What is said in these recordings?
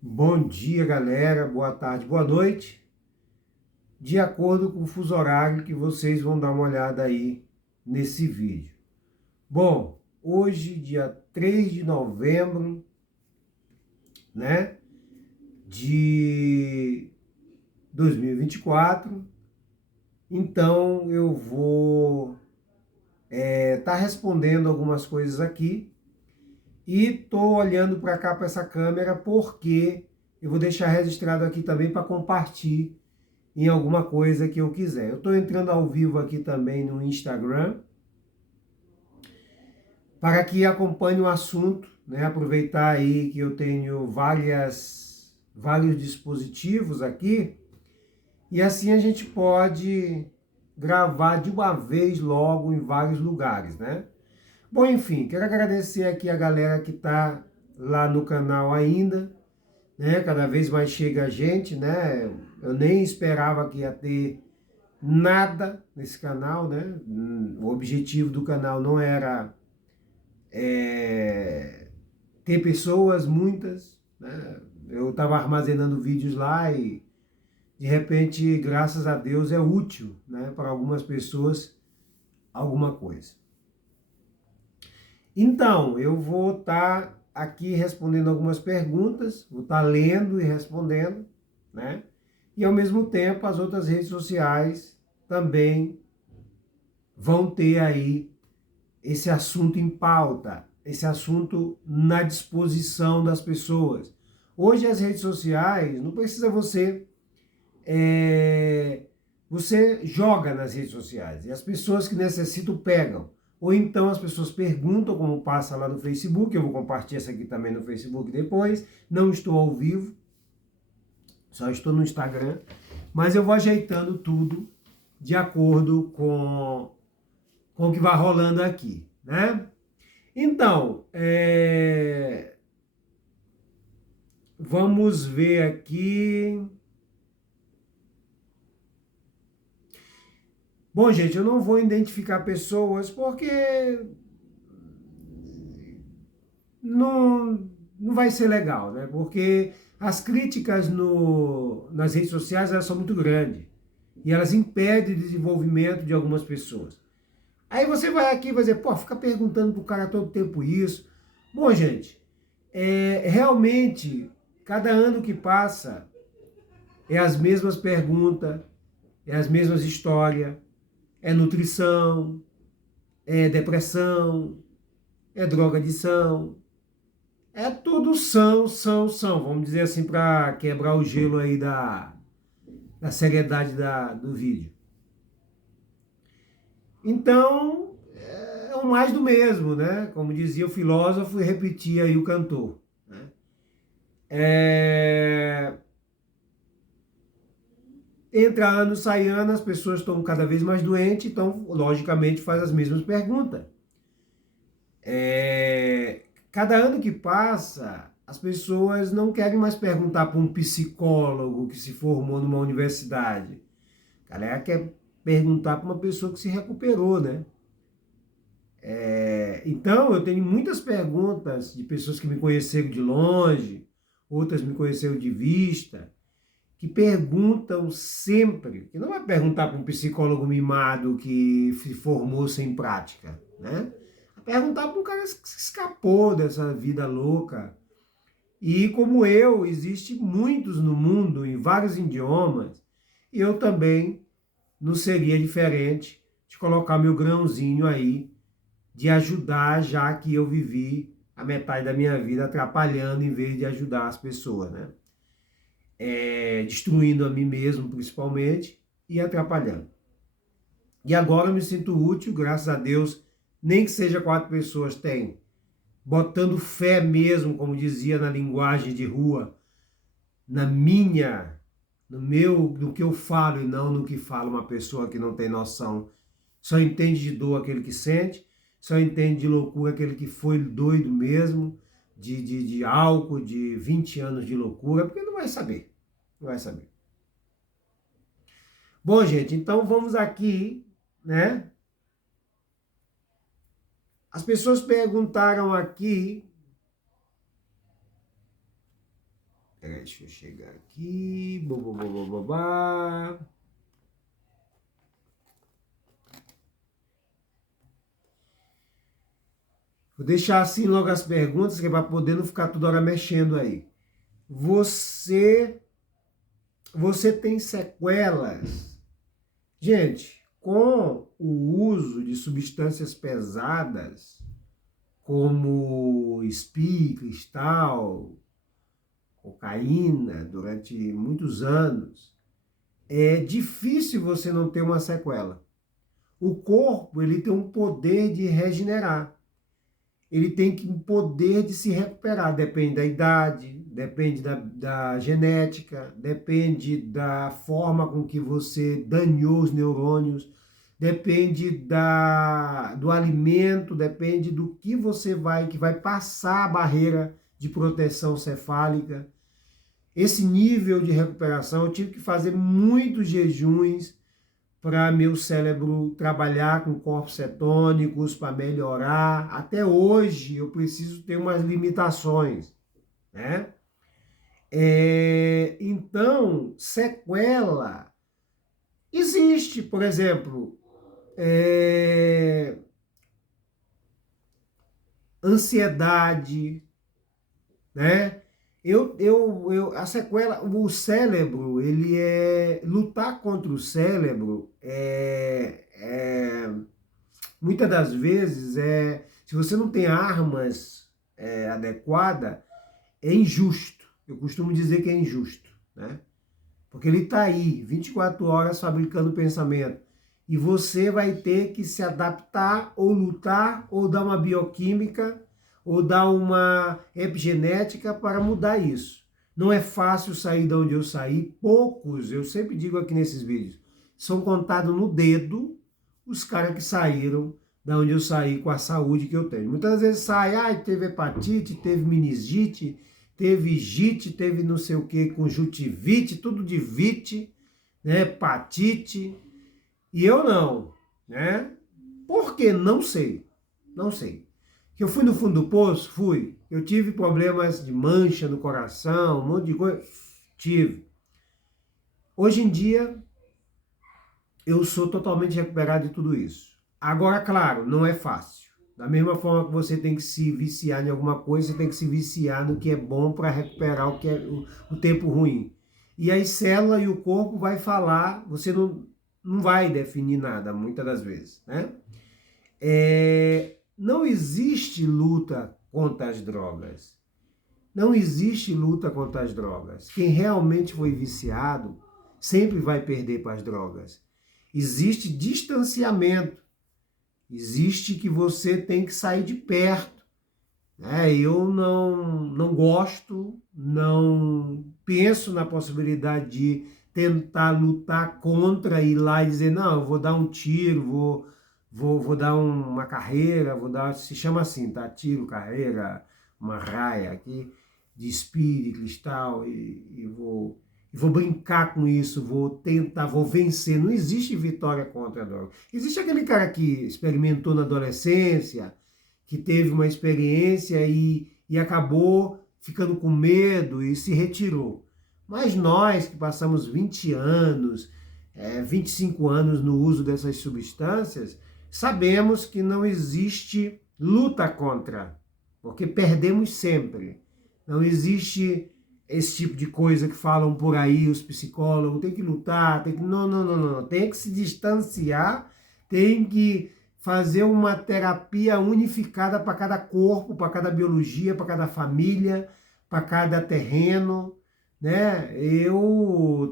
Bom dia, galera. Boa tarde, boa noite. De acordo com o fuso horário que vocês vão dar uma olhada aí nesse vídeo. Bom, hoje, dia 3 de novembro, né, de 2024. Então, eu vou estar respondendo algumas coisas aqui e tô olhando para cá, para essa câmera, porque eu vou deixar registrado aqui também para compartilhar em alguma coisa que eu quiser. Eu estou entrando ao vivo aqui também no Instagram, para que acompanhe o assunto, né? Aproveitar aí que eu tenho vários dispositivos aqui, e assim a gente pode gravar de uma vez logo em vários lugares, né? Bom, enfim, quero agradecer aqui a galera que está lá no canal ainda, né? Cada vez mais chega a gente, né? Eu nem esperava que ia ter nada nesse canal, né? O objetivo do canal não era ter pessoas, muitas, né? Eu estava armazenando vídeos lá e de repente, graças a Deus, é útil, né, para algumas pessoas alguma coisa. Então, eu vou estar aqui respondendo algumas perguntas, vou estar lendo e respondendo, né? E ao mesmo tempo as outras redes sociais também vão ter aí esse assunto em pauta, esse assunto na disposição das pessoas. Hoje as redes sociais, não precisa você joga nas redes sociais e as pessoas que necessitam pegam. Ou então as pessoas perguntam, como passa lá no Facebook, eu vou compartilhar isso aqui também no Facebook depois, não estou ao vivo, só estou no Instagram, mas eu vou ajeitando tudo de acordo com o que vai rolando aqui, né? Então, vamos ver aqui. Bom, gente, eu não vou identificar pessoas porque não vai ser legal, né? Porque as críticas nas redes sociais elas são muito grandes e elas impedem o desenvolvimento de algumas pessoas. Aí você vai aqui e vai dizer, pô, fica perguntando pro cara todo tempo isso. Bom, gente, realmente, cada ano que passa, é as mesmas perguntas, é as mesmas histórias, é nutrição, é depressão, é drogadição, é tudo são. Vamos dizer assim, para quebrar o gelo aí da seriedade do vídeo. Então, é o mais do mesmo, né? Como dizia o filósofo e repetia aí o cantor. Né? Entra ano, sai ano, as pessoas estão cada vez mais doentes, então, logicamente, faz as mesmas perguntas. Cada ano que passa, as pessoas não querem mais perguntar para um psicólogo que se formou numa universidade. A galera quer perguntar para uma pessoa que se recuperou, né? Então, eu tenho muitas perguntas de pessoas que me conheceram de longe, outras me conheceram de vista, que perguntam sempre, que não vai perguntar para um psicólogo mimado que se formou sem prática, né? Vai perguntar para um cara que escapou dessa vida louca. E como eu, existe muitos no mundo, em vários idiomas, e eu também não seria diferente de colocar meu grãozinho aí, de ajudar, já que eu vivi a metade da minha vida atrapalhando em vez de ajudar as pessoas, né? Destruindo a mim mesmo, principalmente, e atrapalhando. E agora eu me sinto útil, graças a Deus, nem que seja 4 pessoas tem, botando fé mesmo, como dizia na linguagem de rua, na minha, no que eu falo e não no que fala uma pessoa que não tem noção. Só entende de dor aquele que sente, só entende de loucura aquele que foi doido mesmo, de álcool, de 20 anos de loucura, porque não vai saber, não vai saber. Bom, gente, então vamos aqui, né? As pessoas perguntaram aqui, Deixa eu chegar aqui. Bobobobobobá. Vou deixar assim logo as perguntas, que é para poder não ficar toda hora mexendo aí. Você tem sequelas? Gente, com o uso de substâncias pesadas, como cristal, cocaína, durante muitos anos, é difícil você não ter uma sequela. O corpo, ele tem um poder de regenerar. Ele tem um poder de se recuperar. Depende da idade, depende da genética, depende da forma com que você danou os neurônios, depende do alimento, depende do que que vai passar a barreira de proteção cefálica. Esse nível de recuperação, eu tive que fazer muitos jejuns para meu cérebro trabalhar com corpos cetônicos, para melhorar. Até hoje eu preciso ter umas limitações, né? Então, sequela existe, por exemplo, ansiedade, né? A sequela, o cérebro, lutar contra o cérebro muitas das vezes se você não tem armas adequadas, é injusto. Eu costumo dizer que é injusto, né? Porque ele está aí, 24 horas fabricando pensamento. E você vai ter que se adaptar, ou lutar, ou dar uma bioquímica, ou dar uma epigenética para mudar isso. Não é fácil sair de onde eu saí. Poucos, eu sempre digo aqui nesses vídeos, são contados no dedo os caras que saíram da onde eu saí com a saúde que eu tenho. Muitas vezes sai, teve hepatite, teve meningite, teve gite, teve não sei o que, conjuntivite, tudo de vite, né, hepatite, e eu não, né? Por quê? Não sei, não sei. Que eu fui no fundo do poço? Fui. Eu tive problemas de mancha no coração, um monte de coisa? Tive. Hoje em dia, eu sou totalmente recuperado de tudo isso. Agora, claro, não é fácil. Da mesma forma que você tem que se viciar em alguma coisa, você tem que se viciar no que é bom para recuperar o que é o tempo ruim. E as células e o corpo vai falar, você não vai definir nada, muitas das vezes, né? Não existe luta contra as drogas. Não existe luta contra as drogas. Quem realmente foi viciado sempre vai perder para as drogas. Existe distanciamento. Existe que você tem que sair de perto. Eu não gosto, não penso na possibilidade de tentar lutar contra, ir lá e dizer, não, eu vou dar um tiro, vou dar uma carreira, se chama assim, tá? Tiro, carreira, uma raia aqui, de espírito, cristal, e vou brincar com isso, vou tentar, vou vencer. Não existe vitória contra a droga. Existe aquele cara que experimentou na adolescência, que teve uma experiência e acabou ficando com medo e se retirou. Mas nós que passamos 20 anos, 25 anos no uso dessas substâncias, sabemos que não existe luta contra, porque perdemos sempre. Não existe esse tipo de coisa que falam por aí os psicólogos, tem que lutar, tem que... Não. Tem que se distanciar, tem que fazer uma terapia unificada para cada corpo, para cada biologia, para cada família, para cada terreno, né?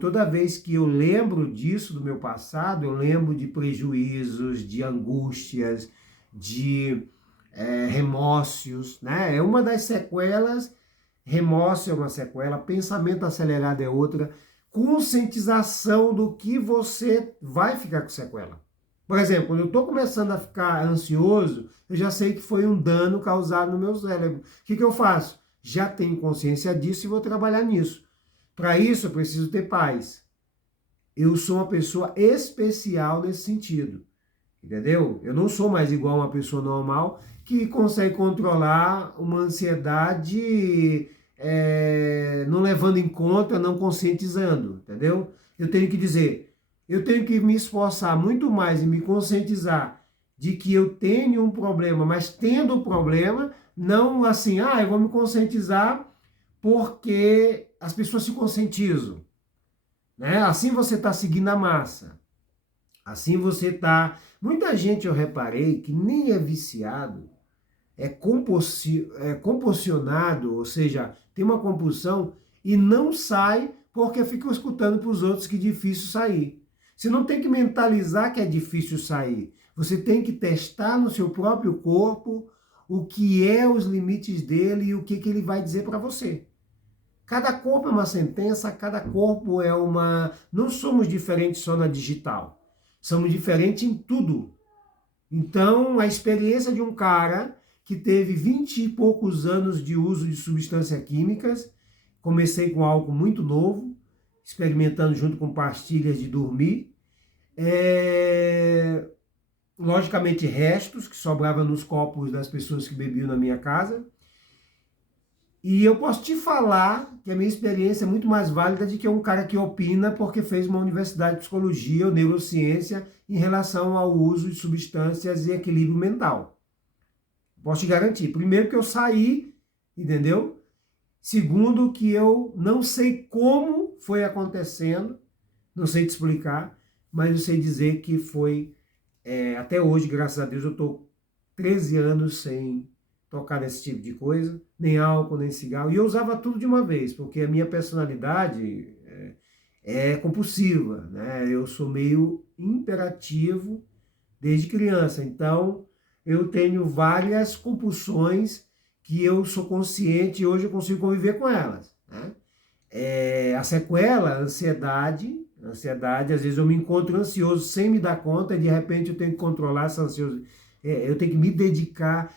Toda vez que eu lembro disso do meu passado, eu lembro de prejuízos, de angústias, de remorsos, né? É uma das sequelas. Remorso é uma sequela, pensamento acelerado é outra, conscientização do que você vai ficar com sequela. Por exemplo, quando eu estou começando a ficar ansioso, eu já sei que foi um dano causado no meu cérebro. O que eu faço? Já tenho consciência disso e vou trabalhar nisso. Para isso, eu preciso ter paz. Eu sou uma pessoa especial nesse sentido, entendeu? Eu não sou mais igual a uma pessoa normal que consegue controlar uma ansiedade não levando em conta, não conscientizando, entendeu? Eu tenho que dizer, eu tenho que me esforçar muito mais e me conscientizar de que eu tenho um problema, mas tendo o problema, não assim, eu vou me conscientizar porque as pessoas se conscientizam, né? Assim você está seguindo a massa. Assim você está... Muita gente eu reparei que nem é viciado, é compulsionado, ou seja, tem uma compulsão e não sai porque ficam escutando para os outros que é difícil sair. Você não tem que mentalizar que é difícil sair. Você tem que testar no seu próprio corpo o que é os limites dele e o que ele vai dizer para você. Cada corpo é uma sentença, cada corpo é uma... Não somos diferentes só na digital. Somos diferentes em tudo. Então, a experiência de um cara que teve 20 e poucos anos de uso de substâncias químicas, comecei com álcool muito novo, experimentando junto com pastilhas de dormir, logicamente restos que sobravam nos copos das pessoas que bebiam na minha casa, e eu posso te falar que a minha experiência é muito mais válida do que um cara que opina porque fez uma universidade de psicologia ou neurociência em relação ao uso de substâncias e equilíbrio mental. Posso te garantir. Primeiro que eu saí, entendeu? Segundo que eu não sei como foi acontecendo, não sei te explicar, mas eu sei dizer que foi, até hoje, graças a Deus, eu estou 13 anos sem tocar nesse tipo de coisa, nem álcool, nem cigarro. E eu usava tudo de uma vez, porque a minha personalidade é compulsiva, né? Eu sou meio imperativo desde criança. Então, eu tenho várias compulsões que eu sou consciente e hoje eu consigo conviver com elas, né? A sequela, a ansiedade, às vezes eu me encontro ansioso sem me dar conta e de repente eu tenho que controlar essa ansiedade, eu tenho que me dedicar.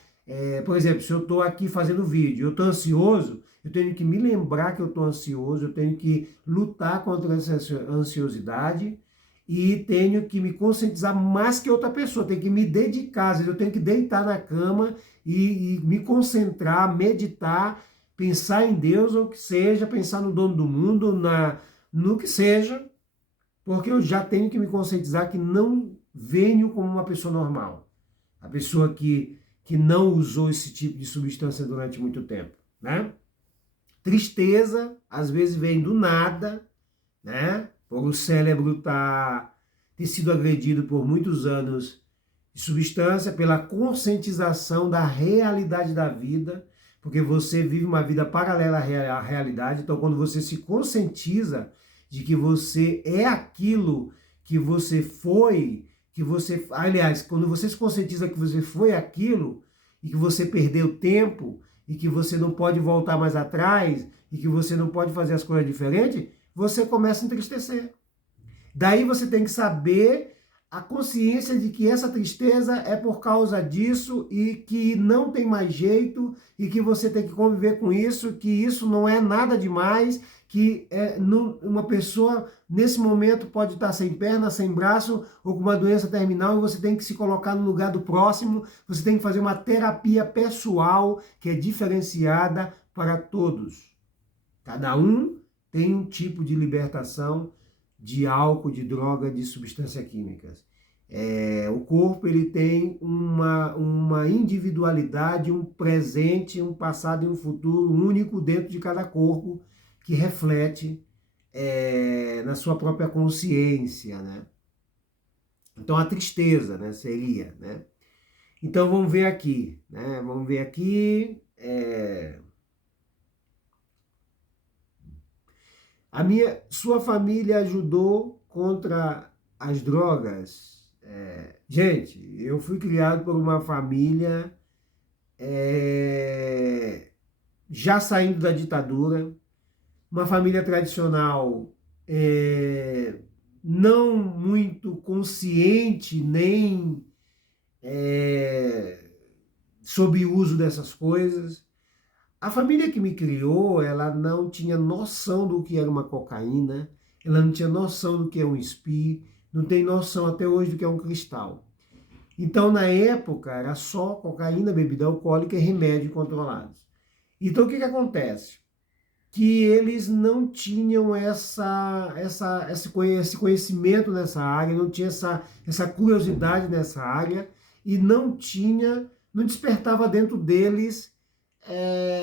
Por exemplo, se eu estou aqui fazendo vídeo, eu estou ansioso, eu tenho que me lembrar que eu estou ansioso, eu tenho que lutar contra essa ansiosidade e tenho que me conscientizar mais que outra pessoa, tenho que me dedicar, às vezes eu tenho que deitar na cama e me concentrar, meditar, pensar em Deus ou o que seja, pensar no dono do mundo, no que seja, porque eu já tenho que me conscientizar que não venho como uma pessoa normal, a pessoa que não usou esse tipo de substância durante muito tempo, né? Tristeza, às vezes vem do nada, né? Por o cérebro ter sido agredido por muitos anos de substância, pela conscientização da realidade da vida, porque você vive uma vida paralela à realidade, então quando você se conscientiza de que você é aquilo que você foi, aliás, quando você se conscientiza que você foi aquilo e que você perdeu tempo e que você não pode voltar mais atrás e que você não pode fazer as coisas diferentes, você começa a entristecer. Daí você tem que saber a consciência de que essa tristeza é por causa disso e que não tem mais jeito e que você tem que conviver com isso, que isso não é nada demais, que uma pessoa nesse momento pode estar sem perna, sem braço ou com uma doença terminal e você tem que se colocar no lugar do próximo, você tem que fazer uma terapia pessoal que é diferenciada para todos. Cada um tem um tipo de libertação de álcool, de droga, de substâncias químicas. O corpo ele tem uma individualidade, um presente, um passado e um futuro único dentro de cada corpo que reflete na sua própria consciência, né? Então a tristeza, né, seria, né? Então vamos ver aqui, né? Vamos ver aqui. Sua família ajudou contra as drogas? Gente, eu fui criado por uma família já saindo da ditadura, uma família tradicional não muito consciente nem sobre o uso dessas coisas. A família que me criou, ela não tinha noção do que era uma cocaína, ela não tinha noção do que é um SPI, não tem noção até hoje do que é um cristal. Então, na época, era só cocaína, bebida alcoólica e remédio controlados. Então, o que acontece? que eles não tinham esse conhecimento nessa área, não tinha essa curiosidade nessa área e não despertava dentro deles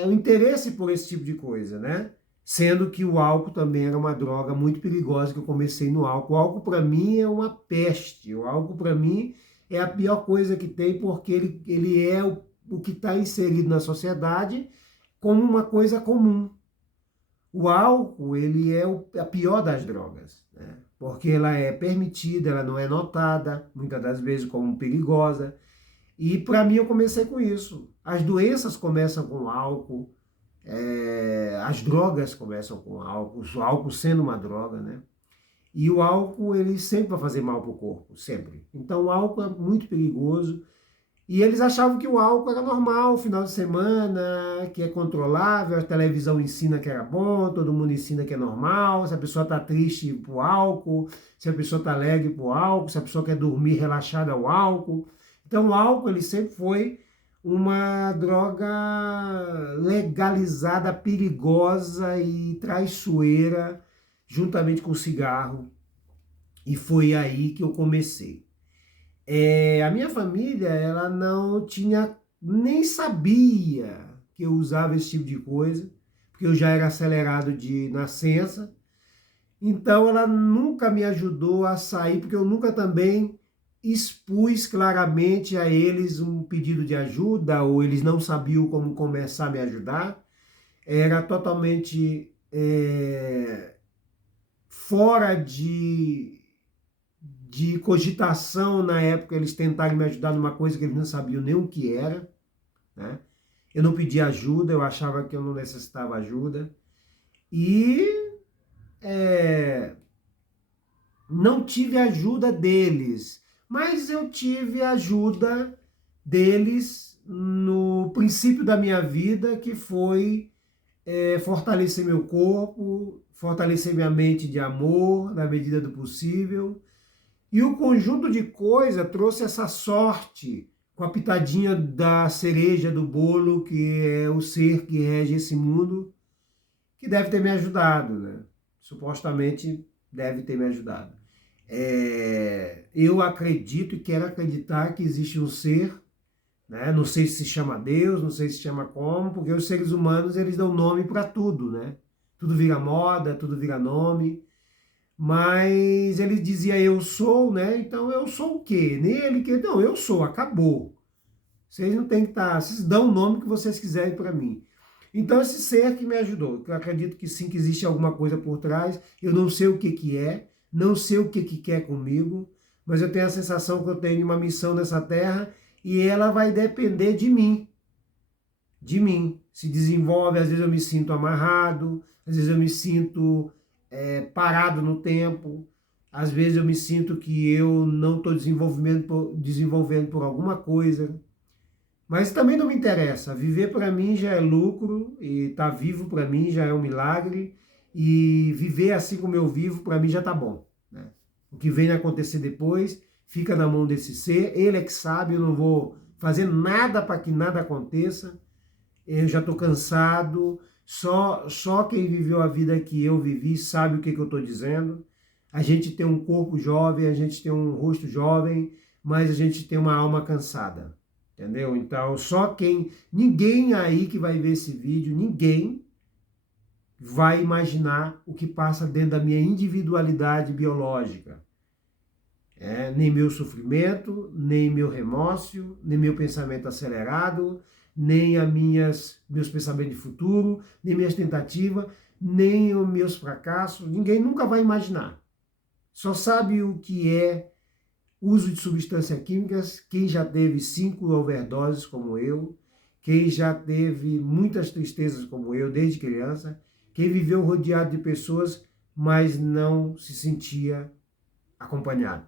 o interesse por esse tipo de coisa, né? Sendo que o álcool também era uma droga muito perigosa, que eu comecei no álcool. O álcool para mim é uma peste, o álcool para mim é a pior coisa que tem, porque ele é o que está inserido na sociedade como uma coisa comum. O álcool, ele é a pior das drogas, né? Porque ela é permitida, ela não é notada, muitas das vezes como perigosa. E para mim eu comecei com isso. As doenças começam com álcool, as drogas começam com álcool, o álcool sendo uma droga, né? E o álcool, ele sempre vai fazer mal para o corpo, sempre. Então o álcool é muito perigoso. E eles achavam que o álcool era normal, final de semana, que é controlável, a televisão ensina que era bom, todo mundo ensina que é normal, se a pessoa está triste pro álcool, se a pessoa está alegre pro álcool, se a pessoa quer dormir relaxada ao álcool. Então o álcool ele sempre foi uma droga legalizada, perigosa e traiçoeira, juntamente com o cigarro. E foi aí que eu comecei. A minha família, ela não tinha, nem sabia que eu usava esse tipo de coisa, porque eu já era acelerado de nascença. Então ela nunca me ajudou a sair, porque eu nunca também expus claramente a eles um pedido de ajuda, ou eles não sabiam como começar a me ajudar. Era totalmente fora de cogitação na época, eles tentarem me ajudar numa coisa que eles não sabiam nem o que era, né? Eu não pedi ajuda, eu achava que eu não necessitava ajuda. E não tive ajuda deles, mas eu tive ajuda deles no princípio da minha vida, que foi fortalecer meu corpo, fortalecer minha mente de amor, na medida do possível. E o conjunto de coisas trouxe essa sorte, com a pitadinha da cereja do bolo, que é o ser que rege esse mundo, que deve ter me ajudado, né? Supostamente deve ter me ajudado. Eu acredito e quero acreditar que existe um ser, né? Não sei se chama Deus, não sei se chama como, porque os seres humanos eles dão nome para tudo, né? Tudo vira moda, tudo vira nome. Mas ele dizia eu sou, né? Então eu sou o quê? Nem ele que não, eu sou, acabou. Vocês não têm que estar, vocês dão o nome que vocês quiserem para mim. Então esse ser que me ajudou, eu acredito que sim, que existe alguma coisa por trás, eu não sei o que que é, não sei o que que quer comigo, mas eu tenho a sensação que eu tenho uma missão nessa terra e ela vai depender de mim. De mim. Se desenvolve, às vezes eu me sinto amarrado, às vezes eu me sinto parado no tempo, às vezes eu me sinto que eu não estou desenvolvendo por alguma coisa, mas também não me interessa. Viver para mim já é lucro e estar vivo para mim já é um milagre e viver assim como eu vivo para mim já está bom, né? O que vem a acontecer depois fica na mão desse ser, ele é que sabe, eu não vou fazer nada para que nada aconteça. Eu já estou cansado, só quem viveu a vida que eu vivi sabe o que eu estou dizendo. A gente tem um corpo jovem, a gente tem um rosto jovem, mas a gente tem uma alma cansada, entendeu? Então, ninguém aí que vai ver esse vídeo, ninguém vai imaginar o que passa dentro da minha individualidade biológica. Nem meu sofrimento, nem meu remorso, nem meu pensamento acelerado, nem meus pensamentos de futuro, nem minhas tentativas, nem os meus fracassos. Ninguém nunca vai imaginar. Só sabe o que é uso de substâncias químicas quem já teve 5 overdoses como eu, quem já teve muitas tristezas como eu desde criança, quem viveu rodeado de pessoas, mas não se sentia acompanhado,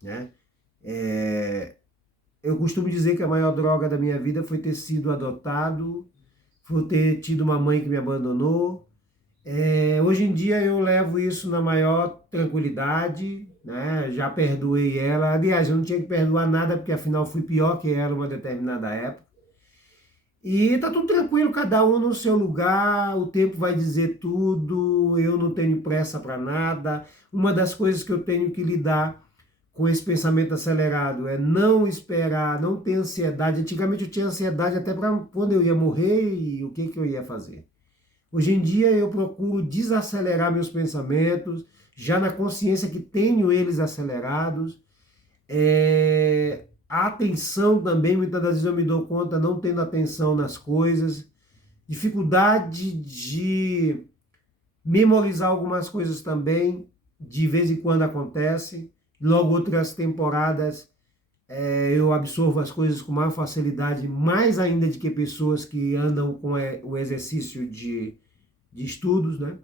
né? Eu costumo dizer que a maior droga da minha vida foi ter sido adotado, foi ter tido uma mãe que me abandonou. Hoje em dia eu levo isso na maior tranquilidade, né? Já perdoei ela. Aliás, eu não tinha que perdoar nada, porque afinal fui pior que ela em uma determinada época. E tá tudo tranquilo, cada um no seu lugar, o tempo vai dizer tudo, eu não tenho pressa para nada. Uma das coisas que eu tenho que lidar com esse pensamento acelerado é não esperar, não ter ansiedade. Antigamente eu tinha ansiedade até para quando eu ia morrer e o que que eu ia fazer. Hoje em dia eu procuro desacelerar meus pensamentos, já na consciência que tenho eles acelerados. A atenção também, muitas das vezes eu me dou conta não tendo atenção nas coisas, dificuldade de memorizar algumas coisas também, de vez em quando acontece. Logo outras temporadas eu absorvo as coisas com maior facilidade, mais ainda do que pessoas que andam com o exercício de estudos, né?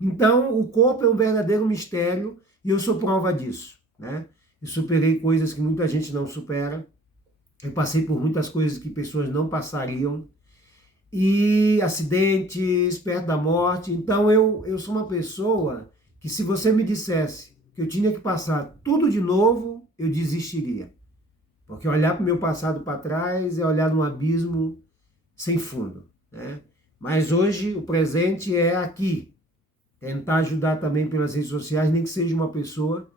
Então, o corpo é um verdadeiro mistério e eu sou prova disso, né? Eu superei coisas que muita gente não supera. Eu passei por muitas coisas que pessoas não passariam. E acidentes, perto da morte. Então, eu sou uma pessoa que se você me dissesse que eu tinha que passar tudo de novo, eu desistiria. Porque olhar para o meu passado para trás é olhar num abismo sem fundo, né? Mas hoje o presente é aqui. Tentar ajudar também pelas redes sociais, nem que seja uma pessoa.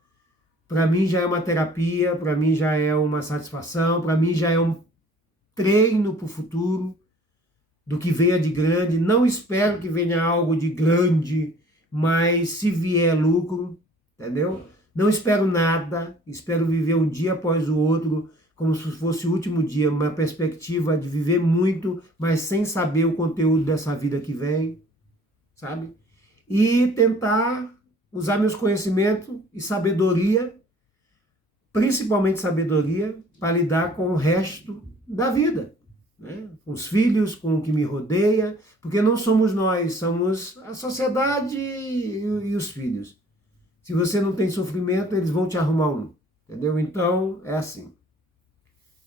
Para mim já é uma terapia, para mim já é uma satisfação, para mim já é um treino para o futuro, do que venha de grande. Não espero que venha algo de grande, mas se vier lucro, entendeu? Não espero nada, espero viver um dia após o outro, como se fosse o último dia, uma perspectiva de viver muito, mas sem saber o conteúdo dessa vida que vem, sabe? E tentar usar meus conhecimentos e sabedoria, principalmente sabedoria, para lidar com o resto da vida, né? Com os filhos, com o que me rodeia, porque não somos nós, somos a sociedade e os filhos. Se você não tem sofrimento, eles vão te arrumar um, entendeu? Então, é assim.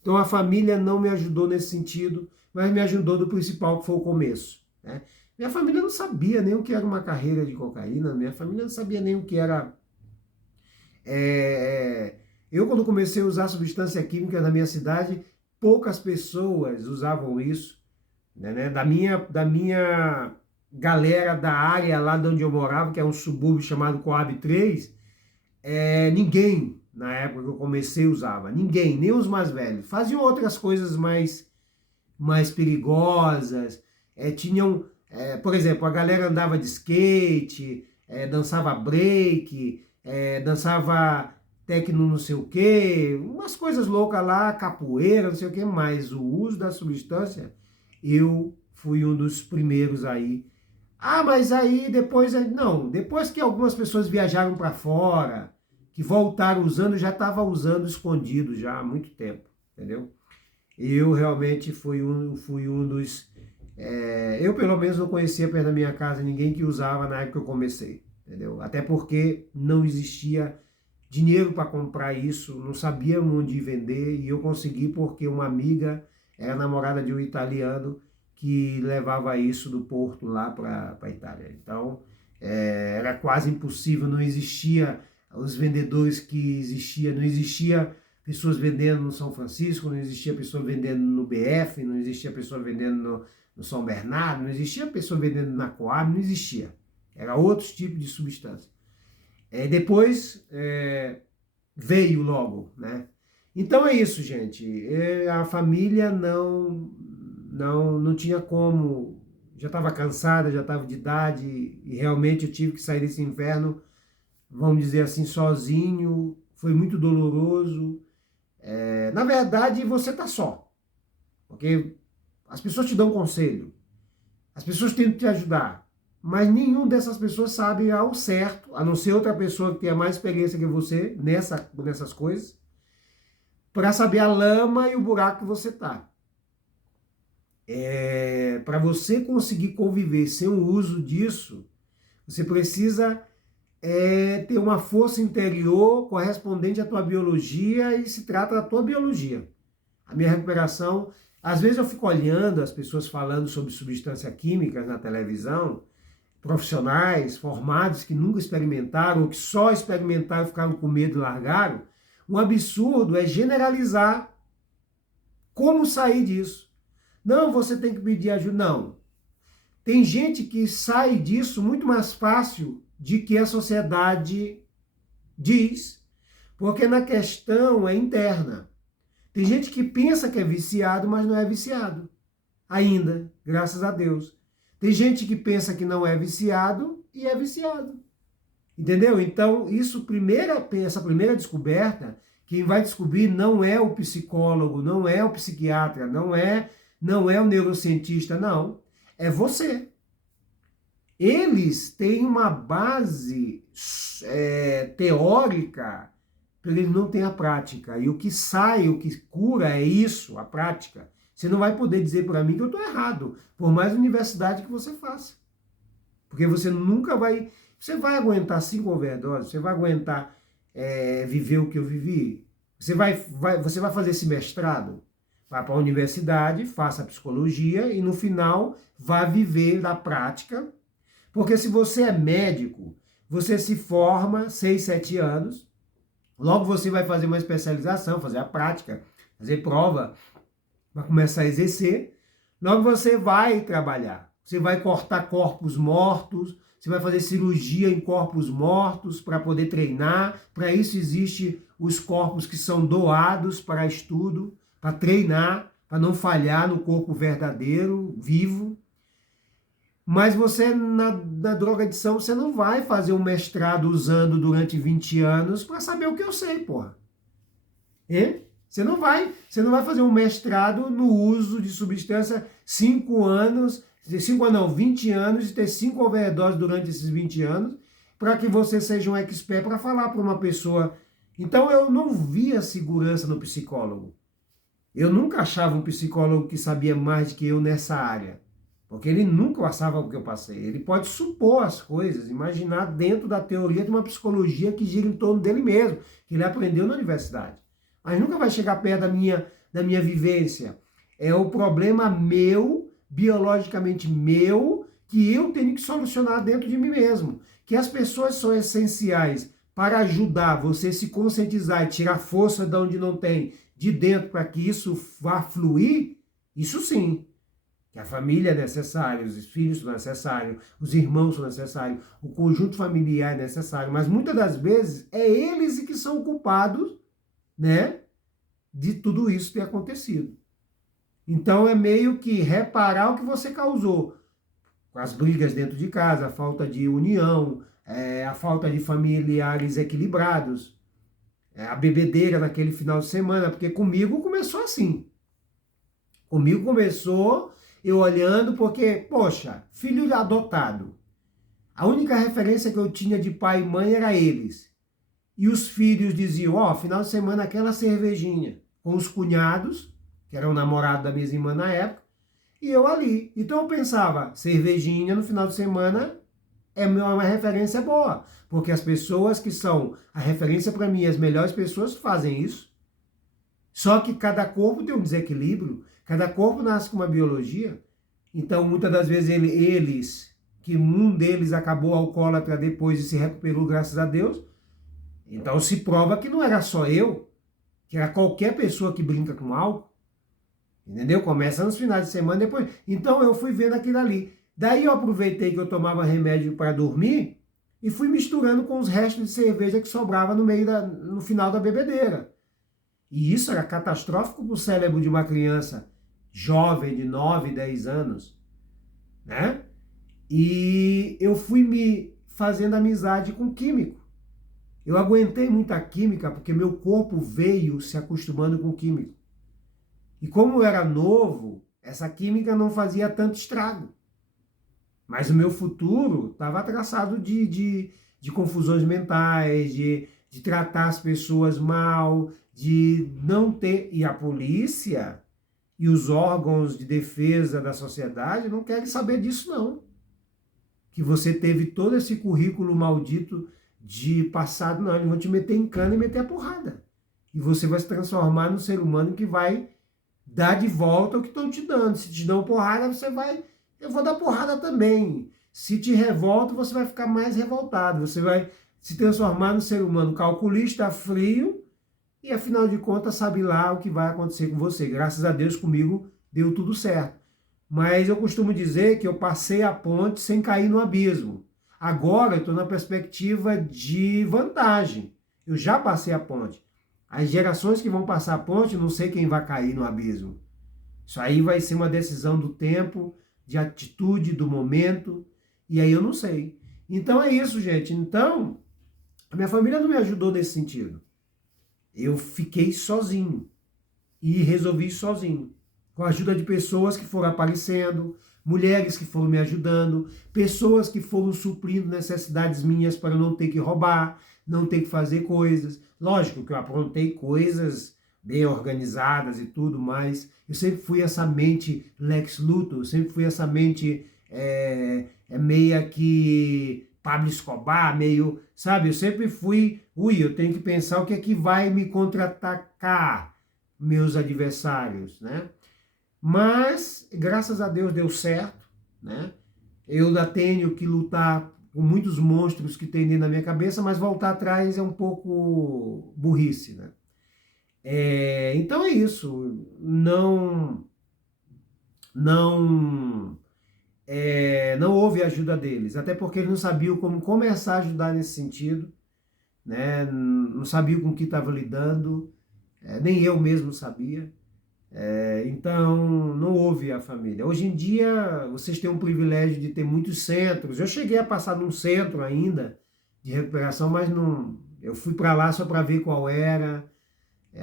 Então, a família não me ajudou nesse sentido, mas me ajudou do principal, que foi o começo, né? Minha família não sabia nem o que era uma carreira de cocaína, minha família não sabia nem o que era... Eu, quando comecei a usar substância química na minha cidade, poucas pessoas usavam isso, né? Da minha galera da área lá de onde eu morava, que é um subúrbio chamado Coab 3, ninguém, na época que eu comecei, usava. Ninguém, nem os mais velhos. Faziam outras coisas mais perigosas, tinham... por exemplo, a galera andava de skate, dançava break, dançava tecno não sei o quê, umas coisas loucas lá, capoeira, não sei o quê, mas o uso da substância, eu fui um dos primeiros aí. Ah, mas aí depois... Não, depois que algumas pessoas viajaram para fora, que voltaram usando, já estava usando escondido já há muito tempo, entendeu? Eu realmente fui um dos... eu, pelo menos, não conhecia perto da minha casa ninguém que usava na época que eu comecei, entendeu? Até porque não existia dinheiro para comprar isso, não sabia onde vender, e eu consegui porque uma amiga era namorada de um italiano que levava isso do Porto lá para a Itália. Então, era quase impossível, não existia os vendedores que existiam, não existia pessoas vendendo no São Francisco, não existia pessoa vendendo no BF, não existia pessoa vendendo no São Bernardo, não existia pessoa vendendo na Coab, não existia. Era outros tipos de substância. Depois veio logo, né? Então é isso, gente. A família não tinha como, já estava cansada, já estava de idade, e realmente eu tive que sair desse inferno, vamos dizer assim, sozinho. Foi muito doloroso. Na verdade, você está só, porque as pessoas te dão conselho, as pessoas tentam te ajudar, mas nenhuma dessas pessoas sabe ao certo, a não ser outra pessoa que tenha mais experiência que você nessas coisas, para saber a lama e o buraco que você está. Para você conseguir conviver sem o uso disso, você precisa ter uma força interior correspondente à tua biologia, e se trata da tua biologia. A minha recuperação, às vezes eu fico olhando as pessoas falando sobre substâncias químicas na televisão, profissionais formados que nunca experimentaram, ou que só experimentaram e ficaram com medo e largaram. Um absurdo é generalizar como sair disso. Não, você tem que pedir ajuda. Não. Tem gente que sai disso muito mais fácil de que a sociedade diz, porque na questão é interna. Tem gente que pensa que é viciado, mas não é viciado. Ainda, graças a Deus. Tem gente que pensa que não é viciado e é viciado. Entendeu? Então, essa primeira descoberta, quem vai descobrir não é o psicólogo, não é o psiquiatra, não é o neurocientista, não. É você. Eles têm uma base teórica, eles não têm a prática. E o que sai, o que cura é isso, a prática. Você não vai poder dizer para mim que eu estou errado, por mais universidade que você faça. Porque você nunca vai... Você vai aguentar 5 overdoses? Você vai aguentar viver o que eu vivi? Você vai fazer esse mestrado? Vá para a universidade, faça psicologia e no final vá viver da prática. Porque se você é médico, você se forma 6, 7 anos, logo você vai fazer uma especialização, fazer a prática, fazer prova, vai começar a exercer, logo você vai trabalhar. Você vai cortar corpos mortos, você vai fazer cirurgia em corpos mortos para poder treinar. Para isso existem os corpos que são doados para estudo, para treinar, para não falhar no corpo verdadeiro, vivo. Mas você, na drogadição, você não vai fazer um mestrado usando durante 20 anos para saber o que eu sei, porra. Você não vai fazer um mestrado no uso de substância 5 anos, 20 anos, e ter 5 overdoses durante esses 20 anos, para que você seja um expert para falar para uma pessoa. Então eu não via segurança no psicólogo. Eu nunca achava um psicólogo que sabia mais do que eu nessa área. Porque ele nunca passava o que eu passei. Ele pode supor as coisas, imaginar dentro da teoria de uma psicologia que gira em torno dele mesmo, que ele aprendeu na universidade. Mas nunca vai chegar perto da minha vivência. É o problema meu, biologicamente meu, que eu tenho que solucionar dentro de mim mesmo. Que as pessoas são essenciais para ajudar você a se conscientizar e tirar força de onde não tem, de dentro, para que isso vá fluir, isso sim. Que a família é necessária, os filhos são necessários, os irmãos são necessários, o conjunto familiar é necessário, mas muitas das vezes é eles que são culpados, né, de tudo isso ter acontecido. Então é meio que reparar o que você causou, com as brigas dentro de casa, a falta de união, a falta de familiares equilibrados, a bebedeira naquele final de semana, porque comigo começou assim. Comigo começou eu olhando porque, poxa, filho adotado. A única referência que eu tinha de pai e mãe era eles. E os filhos diziam, final de semana aquela cervejinha, com os cunhados, que eram namorados da minha irmã na época, e eu ali. Então eu pensava, cervejinha no final de semana é uma referência boa, porque as pessoas que são a referência para mim, as melhores pessoas fazem isso. Só que cada corpo tem um desequilíbrio, cada corpo nasce com uma biologia. Então, muitas das vezes, eles, que um deles acabou alcoólatra depois e se recuperou, graças a Deus, então se prova que não era só eu, que era qualquer pessoa que brinca com álcool, entendeu? Começa nos finais de semana, depois. Então, eu fui vendo aquilo ali. Daí eu aproveitei que eu tomava remédio para dormir e fui misturando com os restos de cerveja que sobrava no final da bebedeira. E isso era catastrófico para o cérebro de uma criança jovem de 9, 10 anos, né? E eu fui me fazendo amizade com químico. Eu aguentei muita química porque meu corpo veio se acostumando com químico. E como eu era novo, essa química não fazia tanto estrago. Mas o meu futuro estava traçado de confusões mentais, de tratar as pessoas mal, de não ter... E a polícia e os órgãos de defesa da sociedade não querem saber disso, não. Que você teve todo esse currículo maldito de passado, não. Eles vão te meter em cana e meter a porrada. E você vai se transformar num ser humano que vai dar de volta o que estão te dando. Se te dão porrada, você vai... Eu vou dar porrada também. Se te revolta, você vai ficar mais revoltado. Você vai se transformar num ser humano calculista, frio, e afinal de contas sabe lá o que vai acontecer com você. Graças a Deus comigo deu tudo certo. Mas eu costumo dizer que eu passei a ponte sem cair no abismo. Agora eu estou na perspectiva de vantagem. Eu já passei a ponte. As gerações que vão passar a ponte, não sei quem vai cair no abismo. Isso aí vai ser uma decisão do tempo, de atitude, do momento, e aí eu não sei. Então é isso, gente. Então, a minha família não me ajudou nesse sentido. Eu fiquei sozinho e resolvi sozinho, com a ajuda de pessoas que foram aparecendo, mulheres que foram me ajudando, pessoas que foram suprindo necessidades minhas para não ter que roubar, não ter que fazer coisas. Lógico que eu aprontei coisas bem organizadas e tudo, mas eu sempre fui essa mente Lex Luthor, eu sempre fui essa mente meia que Pablo Escobar, meio, sabe? Eu sempre fui, eu tenho que pensar o que é que vai me contra-atacar, meus adversários, né? Mas, graças a Deus, deu certo, né? Eu ainda tenho que lutar com muitos monstros que tem dentro da minha cabeça, mas voltar atrás é um pouco burrice, né? Então é isso. Não, não houve ajuda deles, até porque eles não sabiam como começar a ajudar nesse sentido, né? Não sabiam com o que estava lidando, nem eu mesmo sabia. Então, não houve a família. Hoje em dia, vocês têm um privilégio de ter muitos centros. Eu cheguei a passar num centro ainda de recuperação, mas não. Eu fui para lá só para ver qual era.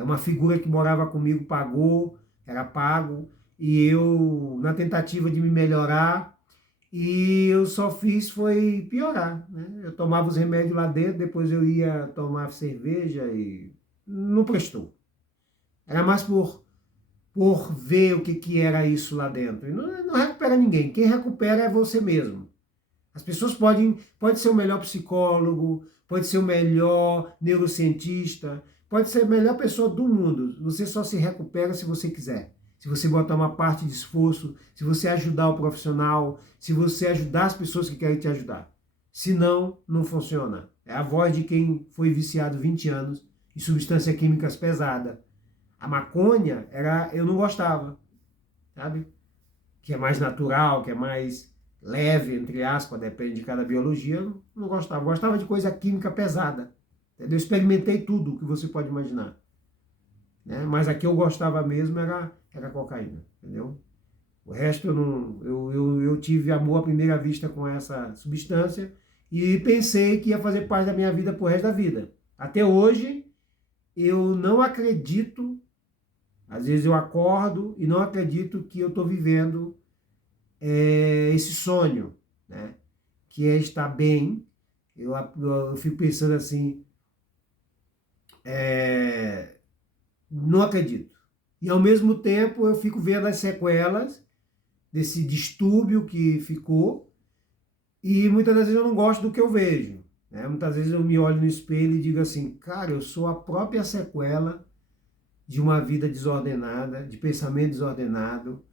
Uma figura que morava comigo pagou, era pago, e eu, na tentativa de me melhorar, e eu só fiz foi piorar, né? Eu tomava os remédios lá dentro, depois eu ia tomar cerveja e não prestou. Era mais por ver o que era isso lá dentro. E não recupera ninguém. Quem recupera é você mesmo. As pessoas pode ser o melhor psicólogo, pode ser o melhor neurocientista, pode ser a melhor pessoa do mundo. Você só se recupera se você quiser. Se você botar uma parte de esforço, se você ajudar o profissional, se você ajudar as pessoas que querem te ajudar. Senão, não funciona. É a voz de quem foi viciado 20 anos em substâncias químicas pesadas. A maconha eu não gostava, sabe? Que é mais natural, que é mais leve, entre aspas, depende de cada biologia, eu não gostava. Eu gostava de coisa química pesada. Entendeu? Eu experimentei tudo que você pode imaginar. Né? Mas a que eu gostava mesmo era cocaína, entendeu? O resto eu não. Eu tive amor à primeira vista com essa substância e pensei que ia fazer parte da minha vida pro resto da vida. Até hoje, eu não acredito. Às vezes eu acordo e não acredito que eu estou vivendo esse sonho, né? Que é estar bem. Eu fico pensando assim, não acredito. E ao mesmo tempo eu fico vendo as sequelas desse distúrbio que ficou e muitas das vezes eu não gosto do que eu vejo. Né? Muitas vezes eu me olho no espelho e digo assim, cara, eu sou a própria sequela de uma vida desordenada, de pensamento desordenado,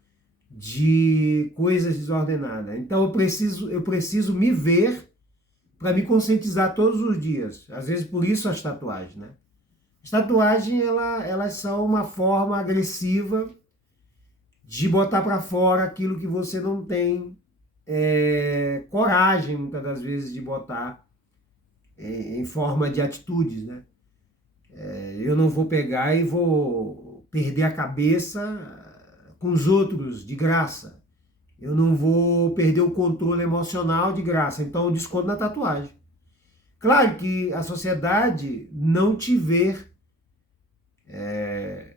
de coisas desordenadas. Então eu preciso me ver para me conscientizar todos os dias. Às vezes por isso as tatuagens, né? As tatuagens, elas são uma forma agressiva de botar para fora aquilo que você não tem coragem, muitas das vezes, de botar em forma de atitudes, né? Eu não vou pegar e vou perder a cabeça com os outros de graça. Eu não vou perder o controle emocional de graça. Então eu desconto na tatuagem. Claro que a sociedade não te vê,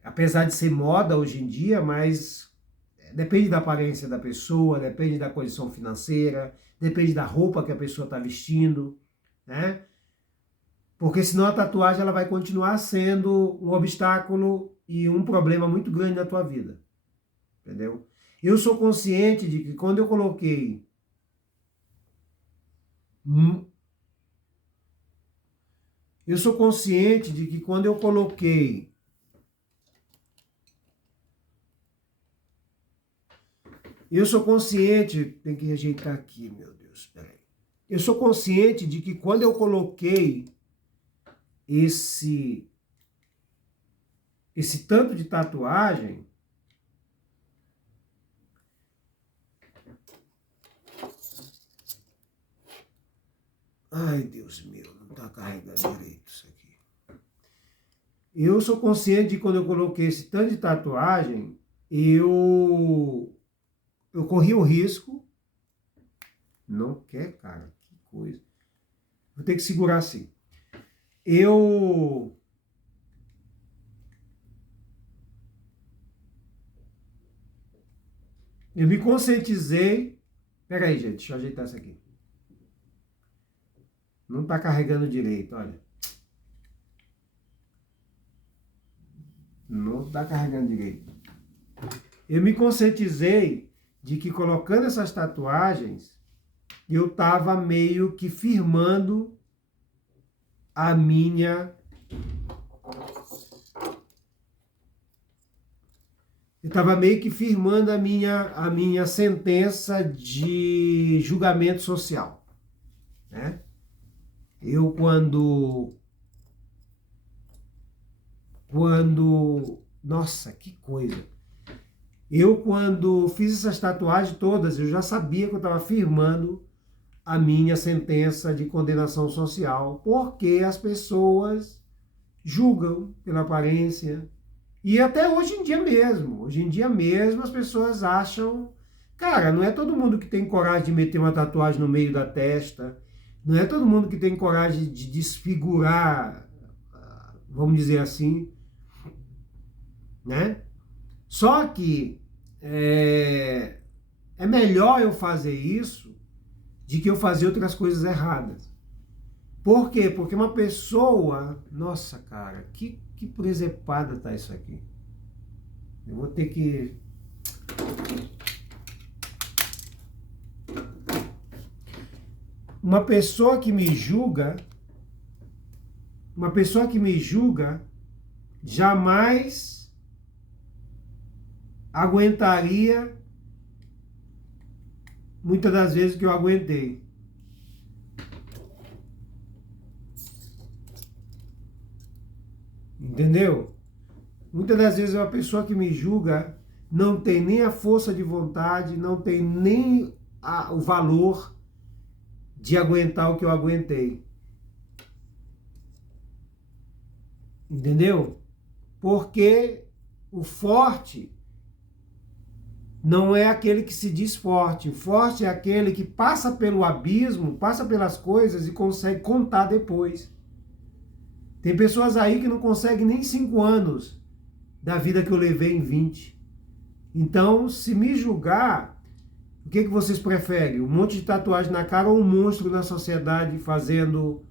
apesar de ser moda hoje em dia, mas depende da aparência da pessoa, depende da condição financeira, depende da roupa que a pessoa está vestindo, né? Porque senão a tatuagem ela vai continuar sendo um obstáculo e um problema muito grande na tua vida, entendeu? Eu sou consciente de que quando eu coloquei eu sou consciente de que quando eu coloquei eu sou consciente, tem que rejeitar aqui, meu Deus, peraí. Eu sou consciente de que quando eu coloquei esse tanto de tatuagem, Ai, Deus meu, não está carregando direito isso aqui. Eu sou consciente de quando eu coloquei esse tanto de tatuagem, eu corri o risco. Não quer, cara, que coisa. Vou ter que segurar assim. Eu me conscientizei. Pera aí, gente, deixa eu ajeitar isso aqui. Não está carregando direito, olha. Não está carregando direito. Eu me conscientizei de que colocando essas tatuagens, eu estava meio que firmando a minha... Eu estava meio que firmando a minha sentença de julgamento social, né? Eu nossa, que coisa! Eu quando fiz essas tatuagens todas, eu já sabia que eu estava firmando a minha sentença de condenação social, porque as pessoas julgam pela aparência. E até hoje em dia mesmo as pessoas acham, cara, não é todo mundo que tem coragem de meter uma tatuagem no meio da testa, não é todo mundo que tem coragem de desfigurar, vamos dizer assim, né? Só que é melhor eu fazer isso de que eu fazer outras coisas erradas. Por quê? Porque uma pessoa... Nossa, cara, que presepada tá isso aqui. Eu vou ter que... Uma pessoa que me julga jamais aguentaria muitas das vezes que eu aguentei. Entendeu? Muitas das vezes uma pessoa que me julga não tem nem a força de vontade, não tem nem o valor de aguentar o que eu aguentei. Entendeu? Porque o forte não é aquele que se diz forte. O forte é aquele que passa pelo abismo, passa pelas coisas e consegue contar depois. Tem pessoas aí que não conseguem nem 5 anos da vida que eu levei em 20. Então, se me julgar, o que vocês preferem? Um monte de tatuagem na cara ou um monstro na sociedade fazendo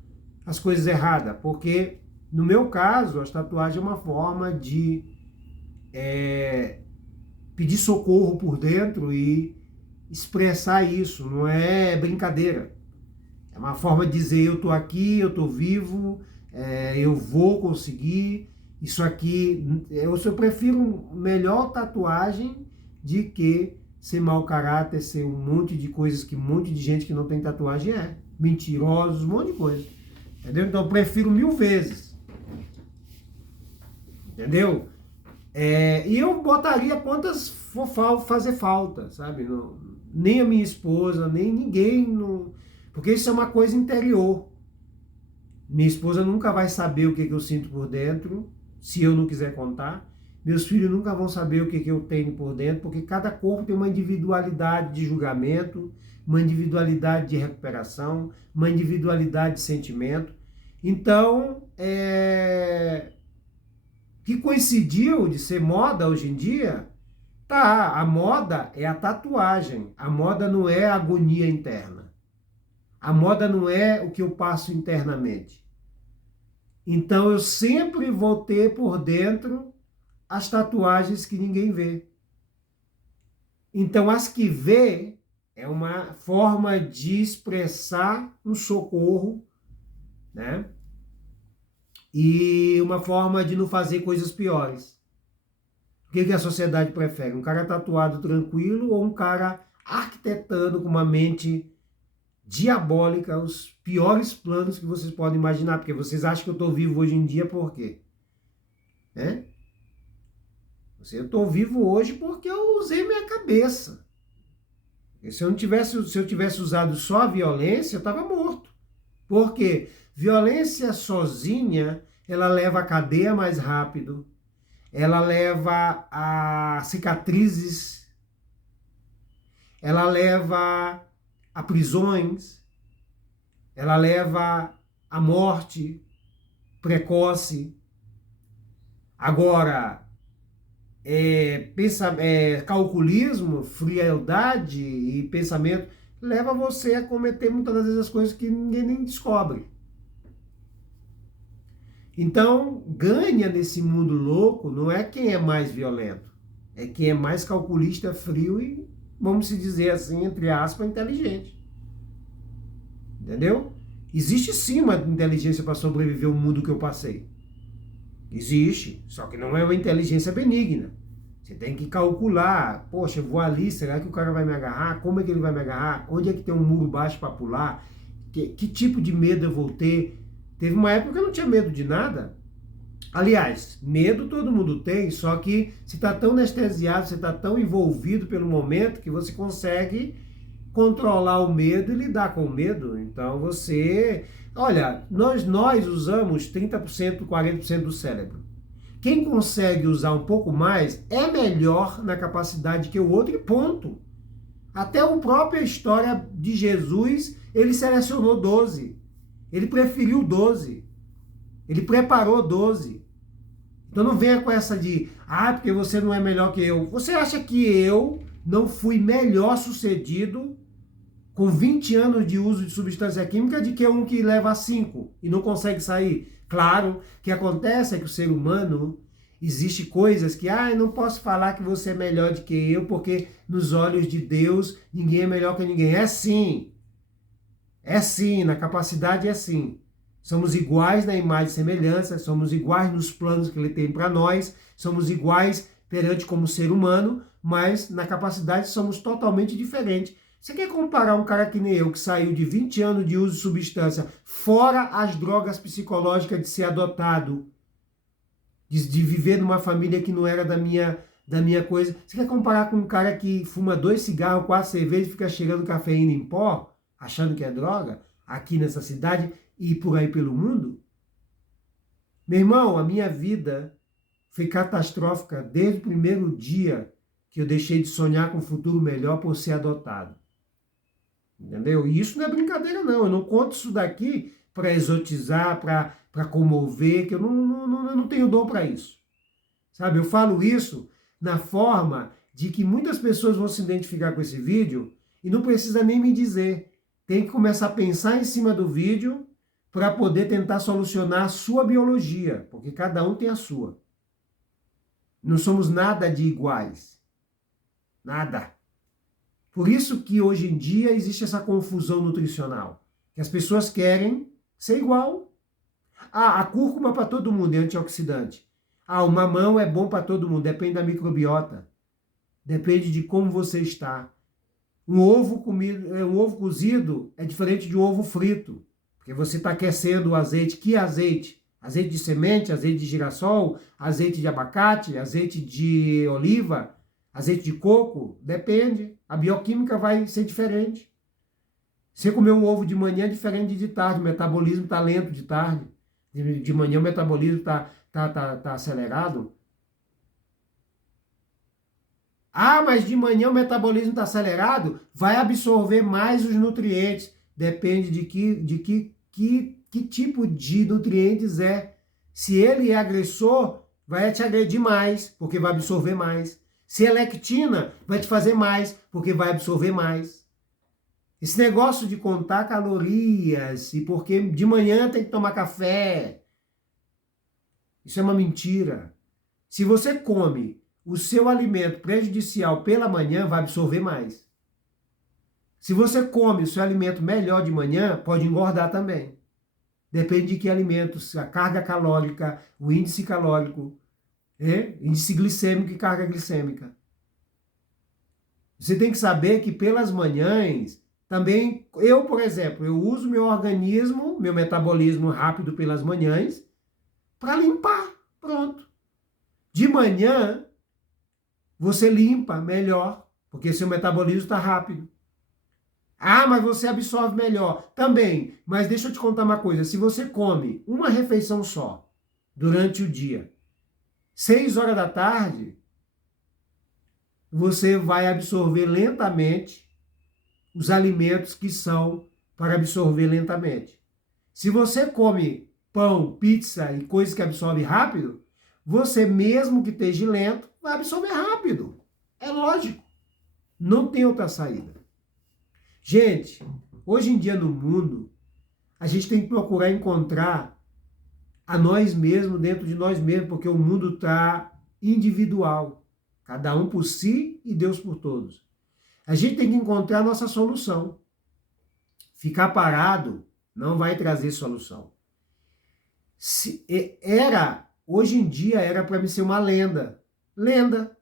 as coisas erradas? Porque, no meu caso, as tatuagens é uma forma de pedir socorro por dentro e expressar isso. Não é brincadeira. É uma forma de dizer, eu estou aqui, eu estou vivo, eu vou conseguir. Isso aqui, eu prefiro melhor tatuagem de que ser mau caráter, ser um monte de coisas que um monte de gente que não tem tatuagem é. Mentirosos, um monte de coisa. Entendeu? Então eu prefiro 1000 vezes. Entendeu? E eu botaria quantas for fazer falta, sabe? Não, nem a minha esposa, nem ninguém. Não, porque isso é uma coisa interior. Minha esposa nunca vai saber o que eu sinto por dentro, se eu não quiser contar. Meus filhos nunca vão saber o que eu tenho por dentro, porque cada corpo tem uma individualidade de julgamento, uma individualidade de recuperação, uma individualidade de sentimento. Então, que coincidiu de ser moda hoje em dia, tá, a moda é a tatuagem, a moda não é a agonia interna. A moda não é o que eu passo internamente. Então eu sempre vou ter por dentro as tatuagens que ninguém vê. Então as que vê é uma forma de expressar um socorro, né? E uma forma de não fazer coisas piores. O que a sociedade prefere? Um cara tatuado tranquilo ou um cara arquitetando com uma mente diabólica os piores planos que vocês podem imaginar? Porque vocês acham que eu estou vivo hoje em dia por quê? Né? Eu estou vivo hoje porque eu usei minha cabeça. Se eu tivesse usado só a violência, eu estava morto. Por quê? Violência sozinha, ela leva a cadeia mais rápido, ela leva a cicatrizes, ela leva a prisões, ela leva a morte precoce. Agora, calculismo, frialdade e pensamento leva você a cometer muitas das vezes as coisas que ninguém nem descobre. Então, ganha nesse mundo louco não é quem é mais violento, é quem é mais calculista, frio e, vamos se dizer assim, entre aspas, inteligente. Entendeu? Existe sim uma inteligência para sobreviver ao mundo que eu passei. Existe, só que não é uma inteligência benigna. Você tem que calcular, poxa, eu vou ali, será que o cara vai me agarrar? Como é que ele vai me agarrar? Onde é que tem um muro baixo para pular? Que tipo de medo eu vou ter? Teve uma época que eu não tinha medo de nada. Aliás, medo todo mundo tem, só que você está tão anestesiado, você está tão envolvido pelo momento que você consegue controlar o medo e lidar com o medo. Então você... Olha, nós usamos 30%, 40% do cérebro. Quem consegue usar um pouco mais é melhor na capacidade que o outro e ponto. Até a própria história de Jesus, ele selecionou 12. Ele preferiu 12. Ele preparou 12. Então não venha com essa de, porque você não é melhor que eu. Você acha que eu não fui melhor sucedido com 20 anos de uso de substância química de que um que leva 5 e não consegue sair? Claro, o que acontece é que o ser humano, existe coisas que, eu não posso falar que você é melhor do que eu, porque nos olhos de Deus ninguém é melhor que ninguém. É sim, na capacidade é sim. Somos iguais na imagem e semelhança, somos iguais nos planos que ele tem para nós, somos iguais perante como ser humano, mas na capacidade somos totalmente diferentes. Você quer comparar um cara que nem eu, que saiu de 20 anos de uso de substância, fora as drogas psicológicas de ser adotado, de viver numa família que não era da minha coisa. Você quer comparar com um cara que fuma 2 cigarros, 4 cervejas e fica cheirando cafeína em pó, achando que é droga, aqui nessa cidade e por aí pelo mundo? Meu irmão, a minha vida foi catastrófica desde o primeiro dia que eu deixei de sonhar com um futuro melhor por ser adotado. Entendeu? E isso não é brincadeira, não. Eu não conto isso daqui para exotizar, para comover, que eu não tenho dom para isso. Sabe? Eu falo isso na forma de que muitas pessoas vão se identificar com esse vídeo e não precisa nem me dizer. Tem que começar a pensar em cima do vídeo para poder tentar solucionar a sua biologia, porque cada um tem a sua. Não somos nada de iguais. Nada. Por isso que hoje em dia existe essa confusão nutricional. Que as pessoas querem ser igual. A cúrcuma para todo mundo é antioxidante. O mamão é bom para todo mundo, depende da microbiota. Depende de como você está. Um ovo cozido é diferente de um ovo frito. Porque você está aquecendo o azeite. Que azeite? Azeite de semente, azeite de girassol, azeite de abacate, azeite de oliva, azeite de coco? Depende. A bioquímica vai ser diferente. Você comer um ovo de manhã é diferente de tarde. O metabolismo está lento de tarde. De manhã o metabolismo está acelerado. Mas de manhã o metabolismo está acelerado? Vai absorver mais os nutrientes. Depende de que tipo de nutrientes é. Se ele é agressor, vai te agredir mais, porque vai absorver mais. Se é lectina, vai te fazer mais, porque vai absorver mais. Esse negócio de contar calorias e porque de manhã tem que tomar café, isso é uma mentira. Se você come o seu alimento prejudicial pela manhã, vai absorver mais. Se você come o seu alimento melhor de manhã, pode engordar também. Depende de que alimentos, a carga calórica, o índice calórico, índice glicêmico e carga glicêmica. Você tem que saber que pelas manhãs, também, eu, por exemplo, eu uso meu organismo, meu metabolismo rápido pelas manhãs, para limpar, pronto. De manhã, você limpa melhor, porque seu metabolismo está rápido. Ah, mas você absorve melhor. Também, mas deixa eu te contar uma coisa. Se você come uma refeição só durante o dia, 6 horas da tarde, você vai absorver lentamente os alimentos que são para absorver lentamente. Se você come pão, pizza e coisas que absorvem rápido, você mesmo que esteja lento, vai absorver rápido. É lógico. Não tem outra saída. Gente, hoje em dia no mundo, a gente tem que procurar encontrar a nós mesmos dentro de nós mesmos, porque o mundo está individual. Cada um por si e Deus por todos. A gente tem que encontrar a nossa solução. Ficar parado não vai trazer solução. Hoje em dia era para mim ser uma lenda. Lenda.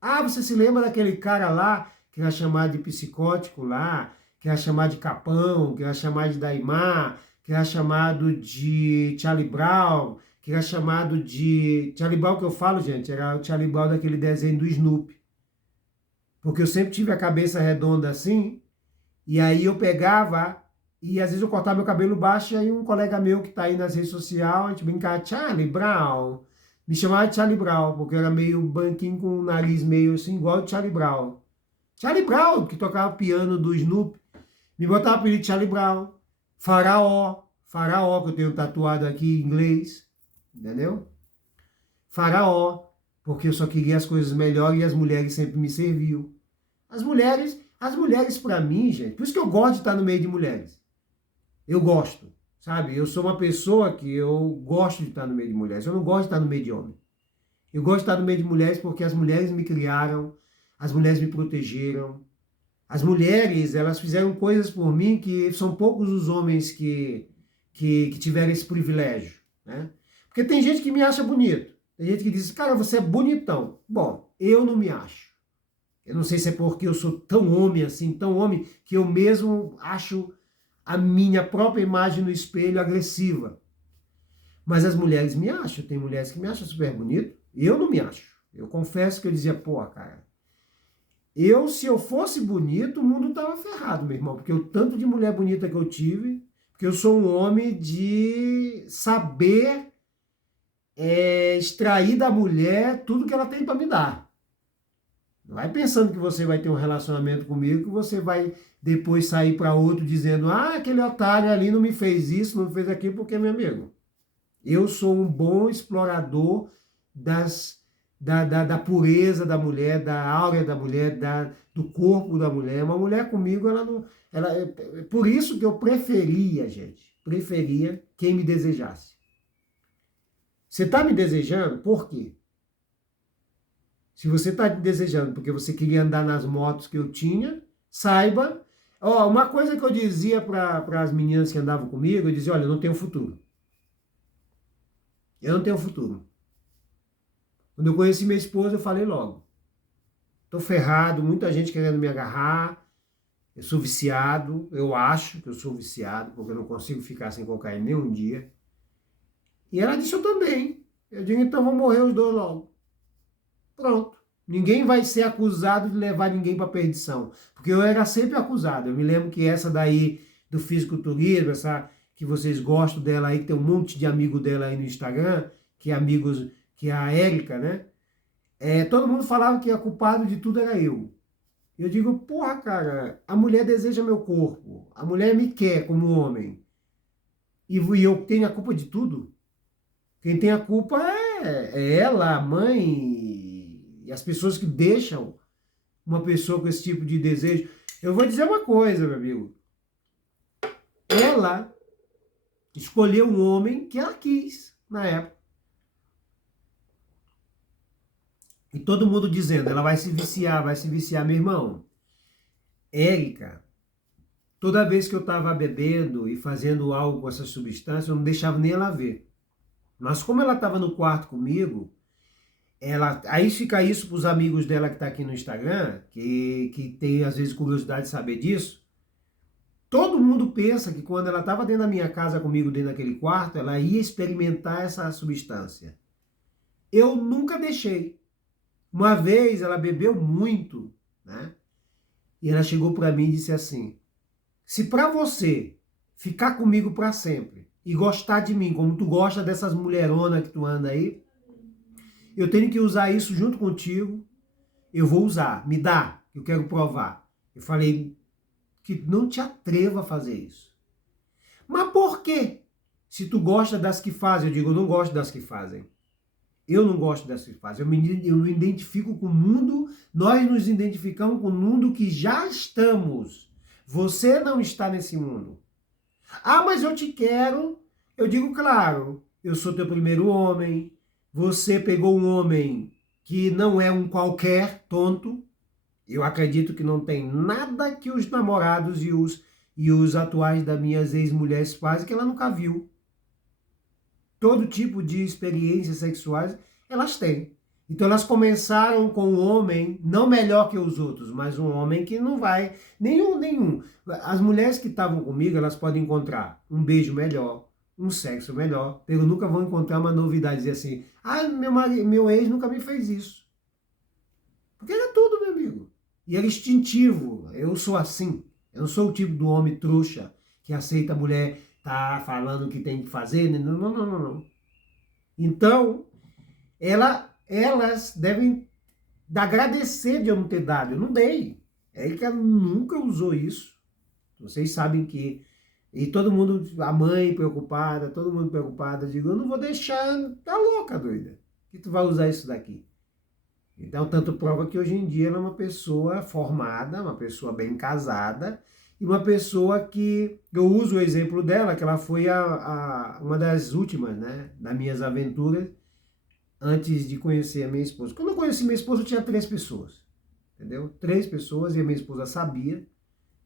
Ah, você se lembra daquele cara lá que era chamado de psicótico lá, que era chamado de Capão, que era chamado de Daimar, que era chamado de Charlie Brown, que era chamado de... Charlie Brown que eu falo, gente, era o Charlie Brown daquele desenho do Snoopy. Porque eu sempre tive a cabeça redonda assim, e aí eu pegava, e às vezes eu cortava meu cabelo baixo, e aí um colega meu que tá aí nas redes sociais, a gente brincava, Charlie Brown, me chamava de Charlie Brown, porque eu era meio branquinho com o nariz meio assim, igual o Charlie Brown. Charlie Brown, que tocava piano do Snoopy, me botava o apelido de Charlie Brown. Faraó, que eu tenho tatuado aqui em inglês, entendeu? Faraó, porque eu só queria as coisas melhores e as mulheres sempre me serviam. As mulheres para mim, gente, por isso que eu gosto de estar no meio de mulheres. Eu gosto, sabe? Eu sou uma pessoa que eu gosto de estar no meio de mulheres. Eu não gosto de estar no meio de homens. Eu gosto de estar no meio de mulheres porque as mulheres me criaram, as mulheres me protegeram. As mulheres, elas fizeram coisas por mim que são poucos os homens que tiveram esse privilégio, né? Porque tem gente que me acha bonito. Tem gente que diz, cara, você é bonitão. Bom, eu não me acho. Eu não sei se é porque eu sou tão homem assim, tão homem, que eu mesmo acho a minha própria imagem no espelho agressiva. Mas as mulheres me acham. Tem mulheres que me acham super bonito. Eu não me acho. Eu confesso que eu dizia, pô, cara, se eu fosse bonito, o mundo tava ferrado, meu irmão. Porque o tanto de mulher bonita que eu tive, porque eu sou um homem de saber extrair da mulher tudo que ela tem para me dar. Não vai pensando que você vai ter um relacionamento comigo, que você vai depois sair para outro dizendo, ah, aquele otário ali não me fez isso, não me fez aquilo, porque é meu amigo. Eu sou um bom explorador da pureza da mulher, da áurea da mulher, do corpo da mulher. Uma mulher comigo, ela não... por isso que eu preferia, gente, quem me desejasse. Você está me desejando? Por quê? Se você está me desejando porque você queria andar nas motos que eu tinha, saiba. Ó, uma coisa que eu dizia para as meninas que andavam comigo, eu dizia, olha, eu não tenho futuro. Eu não tenho futuro. Quando eu conheci minha esposa, eu falei logo. Tô ferrado, muita gente querendo me agarrar. Eu sou viciado, eu acho que eu sou viciado, porque eu não consigo ficar sem cocaína nem um dia. E ela disse, eu também. Eu digo, então vamos morrer os dois logo. Pronto. Ninguém vai ser acusado de levar ninguém para perdição. Porque eu era sempre acusado. Eu me lembro que essa daí do fisiculturismo, essa que vocês gostam dela aí, que tem um monte de amigo dela aí no Instagram, que é amigos, que é a Érica, né? Todo mundo falava que a culpado de tudo era eu. Eu digo, porra, cara, a mulher deseja meu corpo. A mulher me quer como homem. E eu tenho a culpa de tudo? Quem tem a culpa é ela, a mãe e as pessoas que deixam uma pessoa com esse tipo de desejo. Eu vou dizer uma coisa, meu amigo. Ela escolheu um homem que ela quis na época. E todo mundo dizendo, ela vai se viciar, meu irmão. Érica, toda vez que eu estava bebendo e fazendo algo com essa substância, eu não deixava nem ela ver. Mas como ela estava no quarto comigo, aí fica isso para os amigos dela que tá aqui no Instagram, que tem às vezes curiosidade de saber disso. Todo mundo pensa que quando ela estava dentro da minha casa comigo, dentro daquele quarto, ela ia experimentar essa substância. Eu nunca deixei. Uma vez ela bebeu muito, né? E ela chegou para mim e disse assim, Se para você ficar comigo para sempre e gostar de mim como tu gosta dessas mulheronas que tu anda aí, eu tenho que usar isso junto contigo, eu vou usar, me dá, eu quero provar. Eu falei que não te atreva a fazer isso. Mas por quê? Se tu gosta das que fazem, eu digo, eu não gosto das que fazem. Eu não gosto das que fazem. Eu me identifico com o mundo, nós nos identificamos com o mundo que já estamos. Você não está nesse mundo. Ah, mas eu te quero. Eu digo, claro, eu sou teu primeiro homem. Você pegou um homem que não é um qualquer tonto. Eu acredito que não tem nada que os namorados e os atuais das minhas ex-mulheres fazem que ela nunca viu. Todo tipo de experiências sexuais elas têm. Então elas começaram com um homem, não melhor que os outros, mas um homem que não vai, nenhum. As mulheres que estavam comigo, elas podem encontrar um beijo melhor, um sexo melhor, eu nunca vou encontrar uma novidade, dizer assim, meu ex nunca me fez isso. Porque era tudo, meu amigo. E era instintivo, eu sou assim. Eu não sou o tipo do homem trouxa que aceita a mulher tá falando o que tem que fazer. Não. Então, elas devem agradecer de eu não ter dado. Eu não dei. É que ela nunca usou isso. Vocês sabem que... E todo mundo, a mãe preocupada, todo mundo preocupado. Eu digo, eu não vou deixar... Tá louca, doida. Que tu vai usar isso daqui? Então, tanto prova que hoje em dia ela é uma pessoa formada, uma pessoa bem casada, e uma pessoa que, eu uso o exemplo dela, que ela foi uma das últimas, né, das minhas aventuras, antes de conhecer a minha esposa. Quando eu conheci minha esposa, eu tinha 3 pessoas, entendeu? 3 pessoas, e a minha esposa sabia,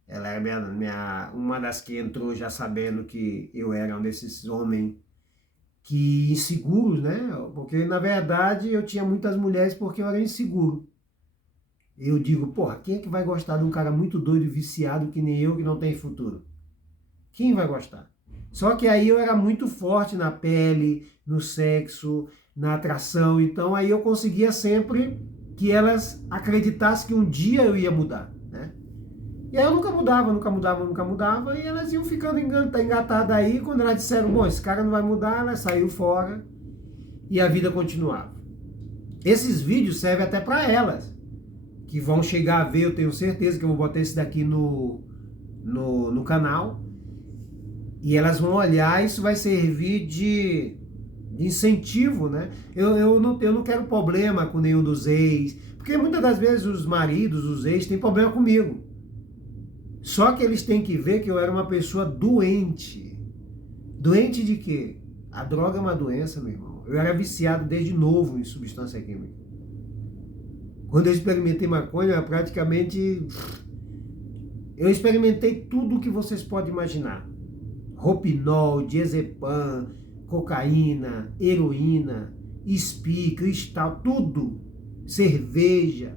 ela era uma das que entrou já sabendo que eu era um desses homens que inseguros, né? Porque, na verdade, eu tinha muitas mulheres porque eu era inseguro. Eu digo, porra, quem é que vai gostar de um cara muito doido e viciado que nem eu, que não tem futuro? Quem vai gostar? Só que aí eu era muito forte na pele, no sexo, na atração, então aí eu conseguia sempre que elas acreditassem que um dia eu ia mudar, né? E aí eu nunca mudava, e elas iam ficando engatadas aí, quando elas disseram, bom, esse cara não vai mudar, ela saiu fora e a vida continuava. Esses vídeos servem até para elas, que vão chegar a ver, eu tenho certeza que eu vou botar esse daqui no canal, e elas vão olhar, isso vai servir de incentivo, né? Eu não quero problema com nenhum dos ex, porque muitas das vezes os maridos, os ex, têm problema comigo. Só que eles têm que ver que eu era uma pessoa doente. Doente de quê? A droga é uma doença, meu irmão. Eu era viciado desde novo em substância química. Quando eu experimentei maconha, praticamente... Eu experimentei tudo que vocês podem imaginar. Ropinol, diazepam, cocaína, heroína, espi, cristal, tudo. Cerveja.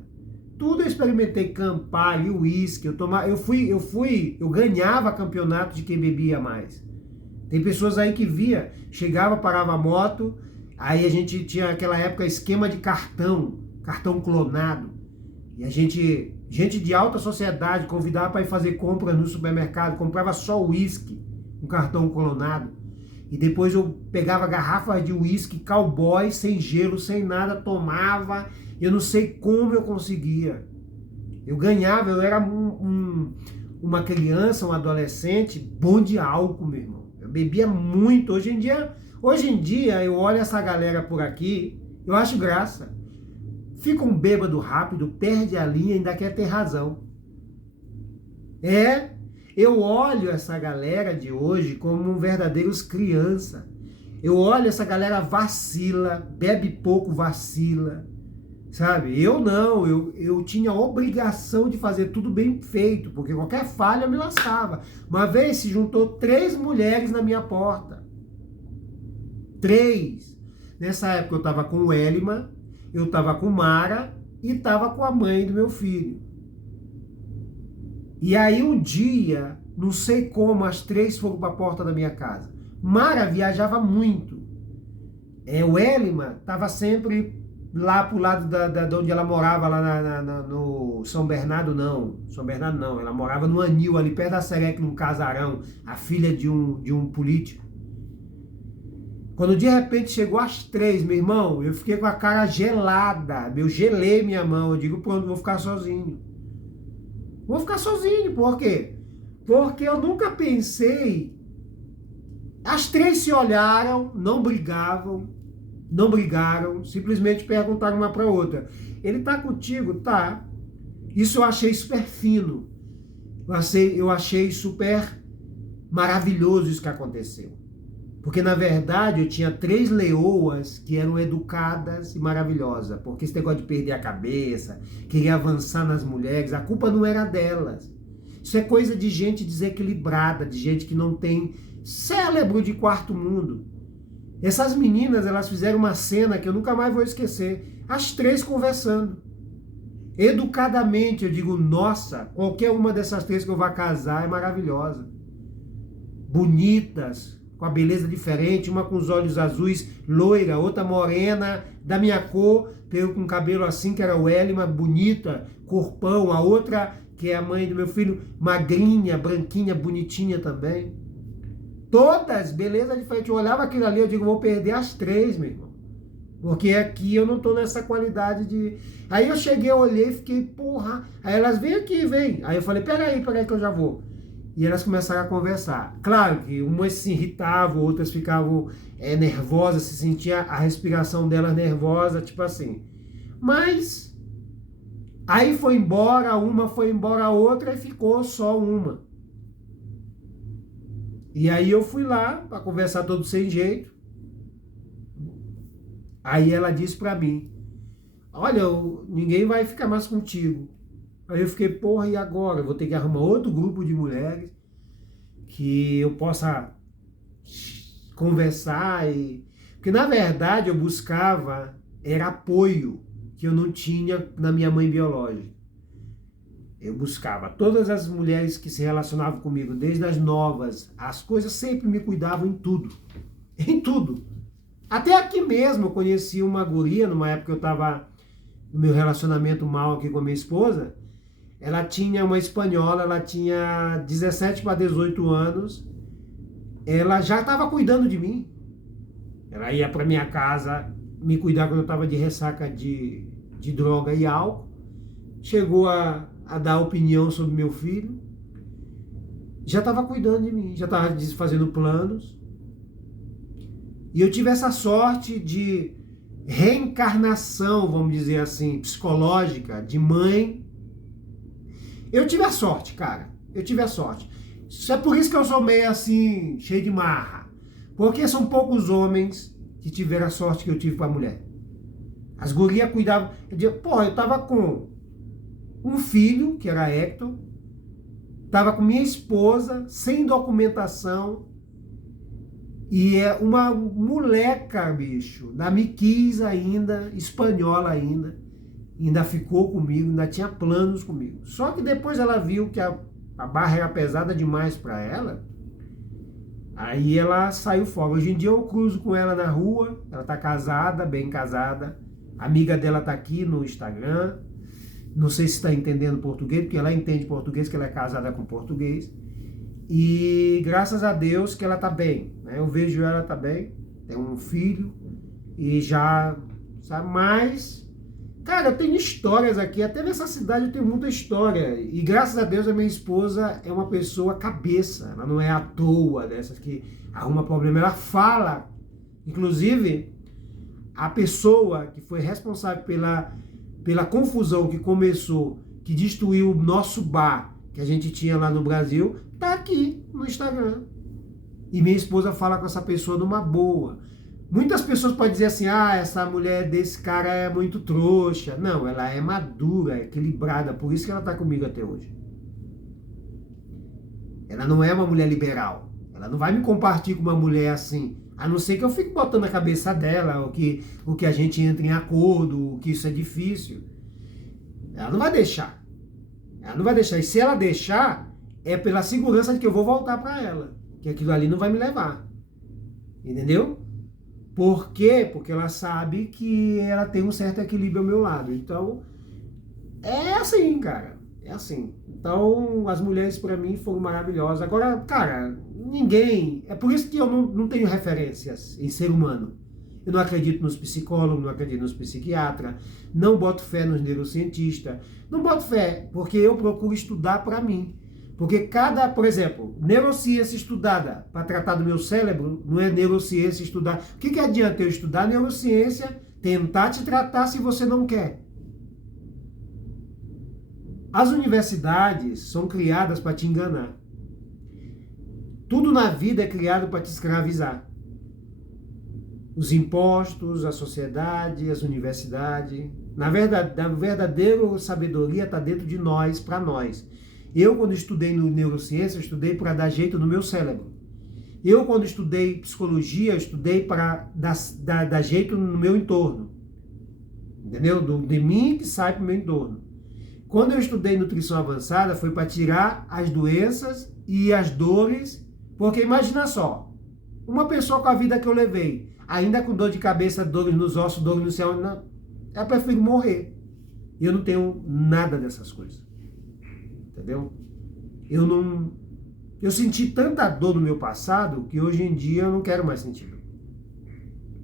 Tudo eu experimentei, Campari, uísque, eu ganhava campeonato de quem bebia mais. Tem pessoas aí que via, chegava, parava a moto, aí a gente tinha naquela época esquema de cartão clonado, e a gente de alta sociedade, convidava para ir fazer compra no supermercado, comprava só uísque, um cartão clonado, e depois eu pegava garrafas de uísque cowboy, sem gelo, sem nada, tomava. Eu não sei como eu conseguia. Eu ganhava, eu era uma criança, um adolescente bom de álcool, meu irmão. Eu bebia muito. Hoje em dia eu olho essa galera por aqui, eu acho graça. Fica um bêbado rápido, perde a linha e ainda quer ter razão. Eu olho essa galera de hoje como verdadeiros crianças. Eu olho essa galera vacila, bebe pouco, vacila. Sabe? Eu não, eu tinha a obrigação de fazer tudo bem feito, porque qualquer falha me lascava. Uma vez se juntou 3 mulheres na minha porta. 3. Nessa época eu estava com o Elima, eu estava com Mara e estava com a mãe do meu filho. E aí um dia, não sei como, as 3 foram para a porta da minha casa. Mara viajava muito. O Elima estava sempre lá pro lado de onde ela morava, lá no São Bernardo, não. São Bernardo não, ela morava no Anil, ali perto da Serec, num casarão, a filha de um político. Quando de repente chegou às 3, meu irmão, eu fiquei com a cara gelada, eu gelei minha mão, eu digo, pronto, vou ficar sozinho. Vou ficar sozinho, por quê? Porque eu nunca pensei. As 3 se olharam, não brigaram, simplesmente perguntaram uma para outra. Ele tá contigo? Tá. Isso eu achei super fino. Eu achei super maravilhoso isso que aconteceu. Porque, na verdade, eu tinha 3 leoas que eram educadas e maravilhosas. Porque esse negócio de perder a cabeça, querer avançar nas mulheres, a culpa não era delas. Isso é coisa de gente desequilibrada, de gente que não tem cérebro de quarto mundo. Essas meninas, elas fizeram uma cena que eu nunca mais vou esquecer. As 3 conversando. Educadamente, eu digo, nossa, qualquer uma dessas 3 que eu vá casar é maravilhosa. Bonitas, com a beleza diferente, uma com os olhos azuis, loira, outra morena, da minha cor, eu com cabelo assim, que era o Elima, bonita, corpão, a outra, que é a mãe do meu filho, magrinha, branquinha, bonitinha também. Todas, beleza diferente. Eu olhava aquilo ali, eu digo, vou perder as 3, meu irmão. Porque aqui eu não tô nessa qualidade de... Aí eu cheguei, olhei e fiquei, porra. Aí elas, vem aqui, vem. Aí eu falei, peraí que eu já vou. E elas começaram a conversar. Claro que umas se irritavam, outras ficavam nervosas, se sentia a respiração delas nervosa, tipo assim. Mas aí foi embora uma, foi embora a outra e ficou só uma. E aí eu fui lá para conversar todo sem jeito. Aí ela disse para mim, olha, ninguém vai ficar mais contigo. Aí eu fiquei, porra, e agora? Eu vou ter que arrumar outro grupo de mulheres que eu possa conversar. Porque na verdade eu buscava, era apoio que eu não tinha na minha mãe biológica. Eu buscava todas as mulheres que se relacionavam comigo, desde as novas, as coisas sempre me cuidavam em tudo. Em tudo. Até aqui mesmo eu conheci uma guria, numa época que eu estava no meu relacionamento mal aqui com a minha esposa. Ela tinha uma espanhola, ela tinha 17 para 18 anos. Ela já estava cuidando de mim. Ela ia para minha casa me cuidar quando eu estava de ressaca de droga e álcool. Chegou a dar opinião sobre meu filho. Já estava cuidando de mim, já estava fazendo planos. E eu tive essa sorte de reencarnação, vamos dizer assim, psicológica, de mãe. Eu tive a sorte, cara. Eu tive a sorte. Isso é por isso que eu sou meio assim, cheio de marra. Porque são poucos homens que tiveram a sorte que eu tive com a mulher. As gurias cuidavam. Eu tava com um filho, que era Hector. Tava com minha esposa, sem documentação. E é uma moleca, bicho. Me quis ainda, espanhola ainda. Ainda ficou comigo, ainda tinha planos comigo. Só que depois ela viu que a barra era pesada demais para ela. Aí ela saiu fora. Hoje em dia eu cruzo com ela na rua. Ela tá casada, bem casada. A amiga dela tá aqui no Instagram. Não sei se está entendendo português, porque ela entende português, que ela é casada com português. E graças a Deus que ela tá bem. Né? Eu vejo ela tá bem. Tem um filho. E já, sabe, mais... Cara, eu tenho histórias aqui, até nessa cidade eu tenho muita história. E graças a Deus a minha esposa é uma pessoa cabeça, ela não é à toa dessas que arruma problema, ela fala. Inclusive, a pessoa que foi responsável pela confusão que começou, que destruiu o nosso bar que a gente tinha lá no Brasil, tá aqui no Instagram. E minha esposa fala com essa pessoa numa boa. Muitas pessoas podem dizer assim, essa mulher desse cara é muito trouxa. Não, ela é madura, é equilibrada, por isso que ela está comigo até hoje. Ela não é uma mulher liberal. Ela não vai me compartilhar com uma mulher assim, a não ser que eu fique botando na cabeça dela o que a gente entra em acordo, o que isso é difícil. Ela não vai deixar. Ela não vai deixar. E se ela deixar, é pela segurança de que eu vou voltar para ela. Que aquilo ali não vai me levar. Entendeu? Por quê? Porque ela sabe que ela tem um certo equilíbrio ao meu lado. Então, é assim, cara. É assim. Então, as mulheres para mim foram maravilhosas. Agora, cara, ninguém... É por isso que eu não tenho referências em ser humano. Eu não acredito nos psicólogos, não acredito nos psiquiatras, não boto fé nos neurocientistas. Não boto fé, porque eu procuro estudar para mim. Porque por exemplo, neurociência estudada para tratar do meu cérebro, não é neurociência estudar. O que adianta eu estudar neurociência, tentar te tratar se você não quer? As universidades são criadas para te enganar. Tudo na vida é criado para te escravizar. Os impostos, a sociedade, as universidades. Na verdade, a verdadeira sabedoria está dentro de nós, para nós. Eu, quando estudei no neurociência, eu estudei para dar jeito no meu cérebro. Eu, quando estudei psicologia, eu estudei para dar jeito no meu entorno. Entendeu? De mim que sai para o meu entorno. Quando eu estudei nutrição avançada, foi para tirar as doenças e as dores. Porque imagina só, uma pessoa com a vida que eu levei, ainda com dor de cabeça, dores nos ossos, dores no céu, não, eu prefiro morrer. Eu não tenho nada dessas coisas. Entendeu? Eu senti tanta dor no meu passado que hoje em dia eu não quero mais sentir.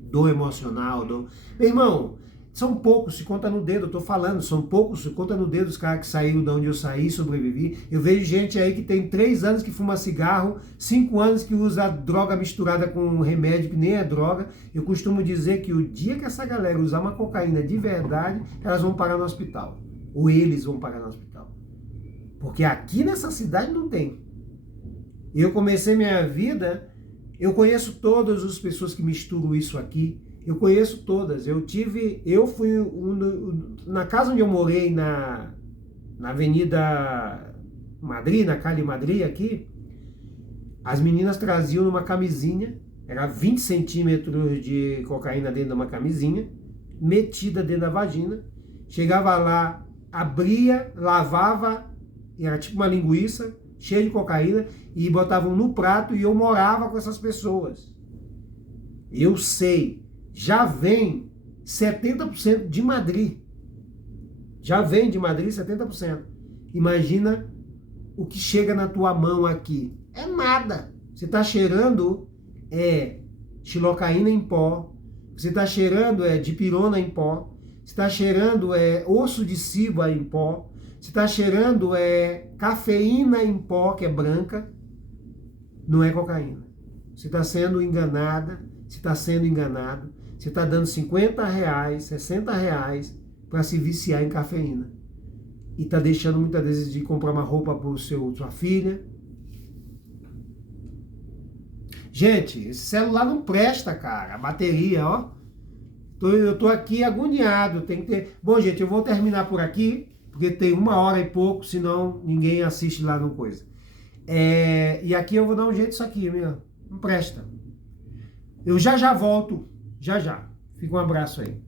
Dor emocional, dor... Meu irmão, são poucos, se conta no dedo, eu tô falando, são poucos, se conta no dedo os caras que saíram de onde eu saí, sobrevivi. Eu vejo gente aí que tem 3 anos que fuma cigarro, 5 anos que usa droga misturada com remédio que nem é droga. Eu costumo dizer que o dia que essa galera usar uma cocaína de verdade, elas vão parar no hospital. Ou eles vão parar no hospital. Porque aqui nessa cidade não tem. Eu comecei minha vida, eu conheço todas as pessoas que misturam isso aqui. Eu conheço todas. Eu fui na casa onde eu morei, na Avenida Madrid, na Calle Madrid aqui, as meninas traziam numa camisinha, era 20 centímetros de cocaína dentro de uma camisinha, metida dentro da vagina, chegava lá, abria, lavava, era tipo uma linguiça, cheia de cocaína, e botavam no prato, e eu morava com essas pessoas. Eu sei. Já vem 70% de Madrid. Já vem de Madrid 70%. Imagina o que chega na tua mão aqui. É nada. Você está cheirando xilocaína em pó. Você está cheirando dipirona em pó. Você está cheirando osso de ciba em pó. Você está cheirando cafeína em pó, que é branca. Não é cocaína. Você está sendo enganada. Você está sendo enganado. Você está dando R$50, R$60 para se viciar em cafeína. E está deixando muitas vezes de comprar uma roupa para sua filha. Gente, esse celular não presta, cara. A bateria, ó. Eu tô aqui agoniado. Tem que ter... Bom, gente, eu vou terminar por aqui, porque tem 1 hora e pouco, senão ninguém assiste lá no coisa. E aqui eu vou dar um jeito disso aqui, meu. Não presta. Eu já volto. Já. Fica um abraço aí.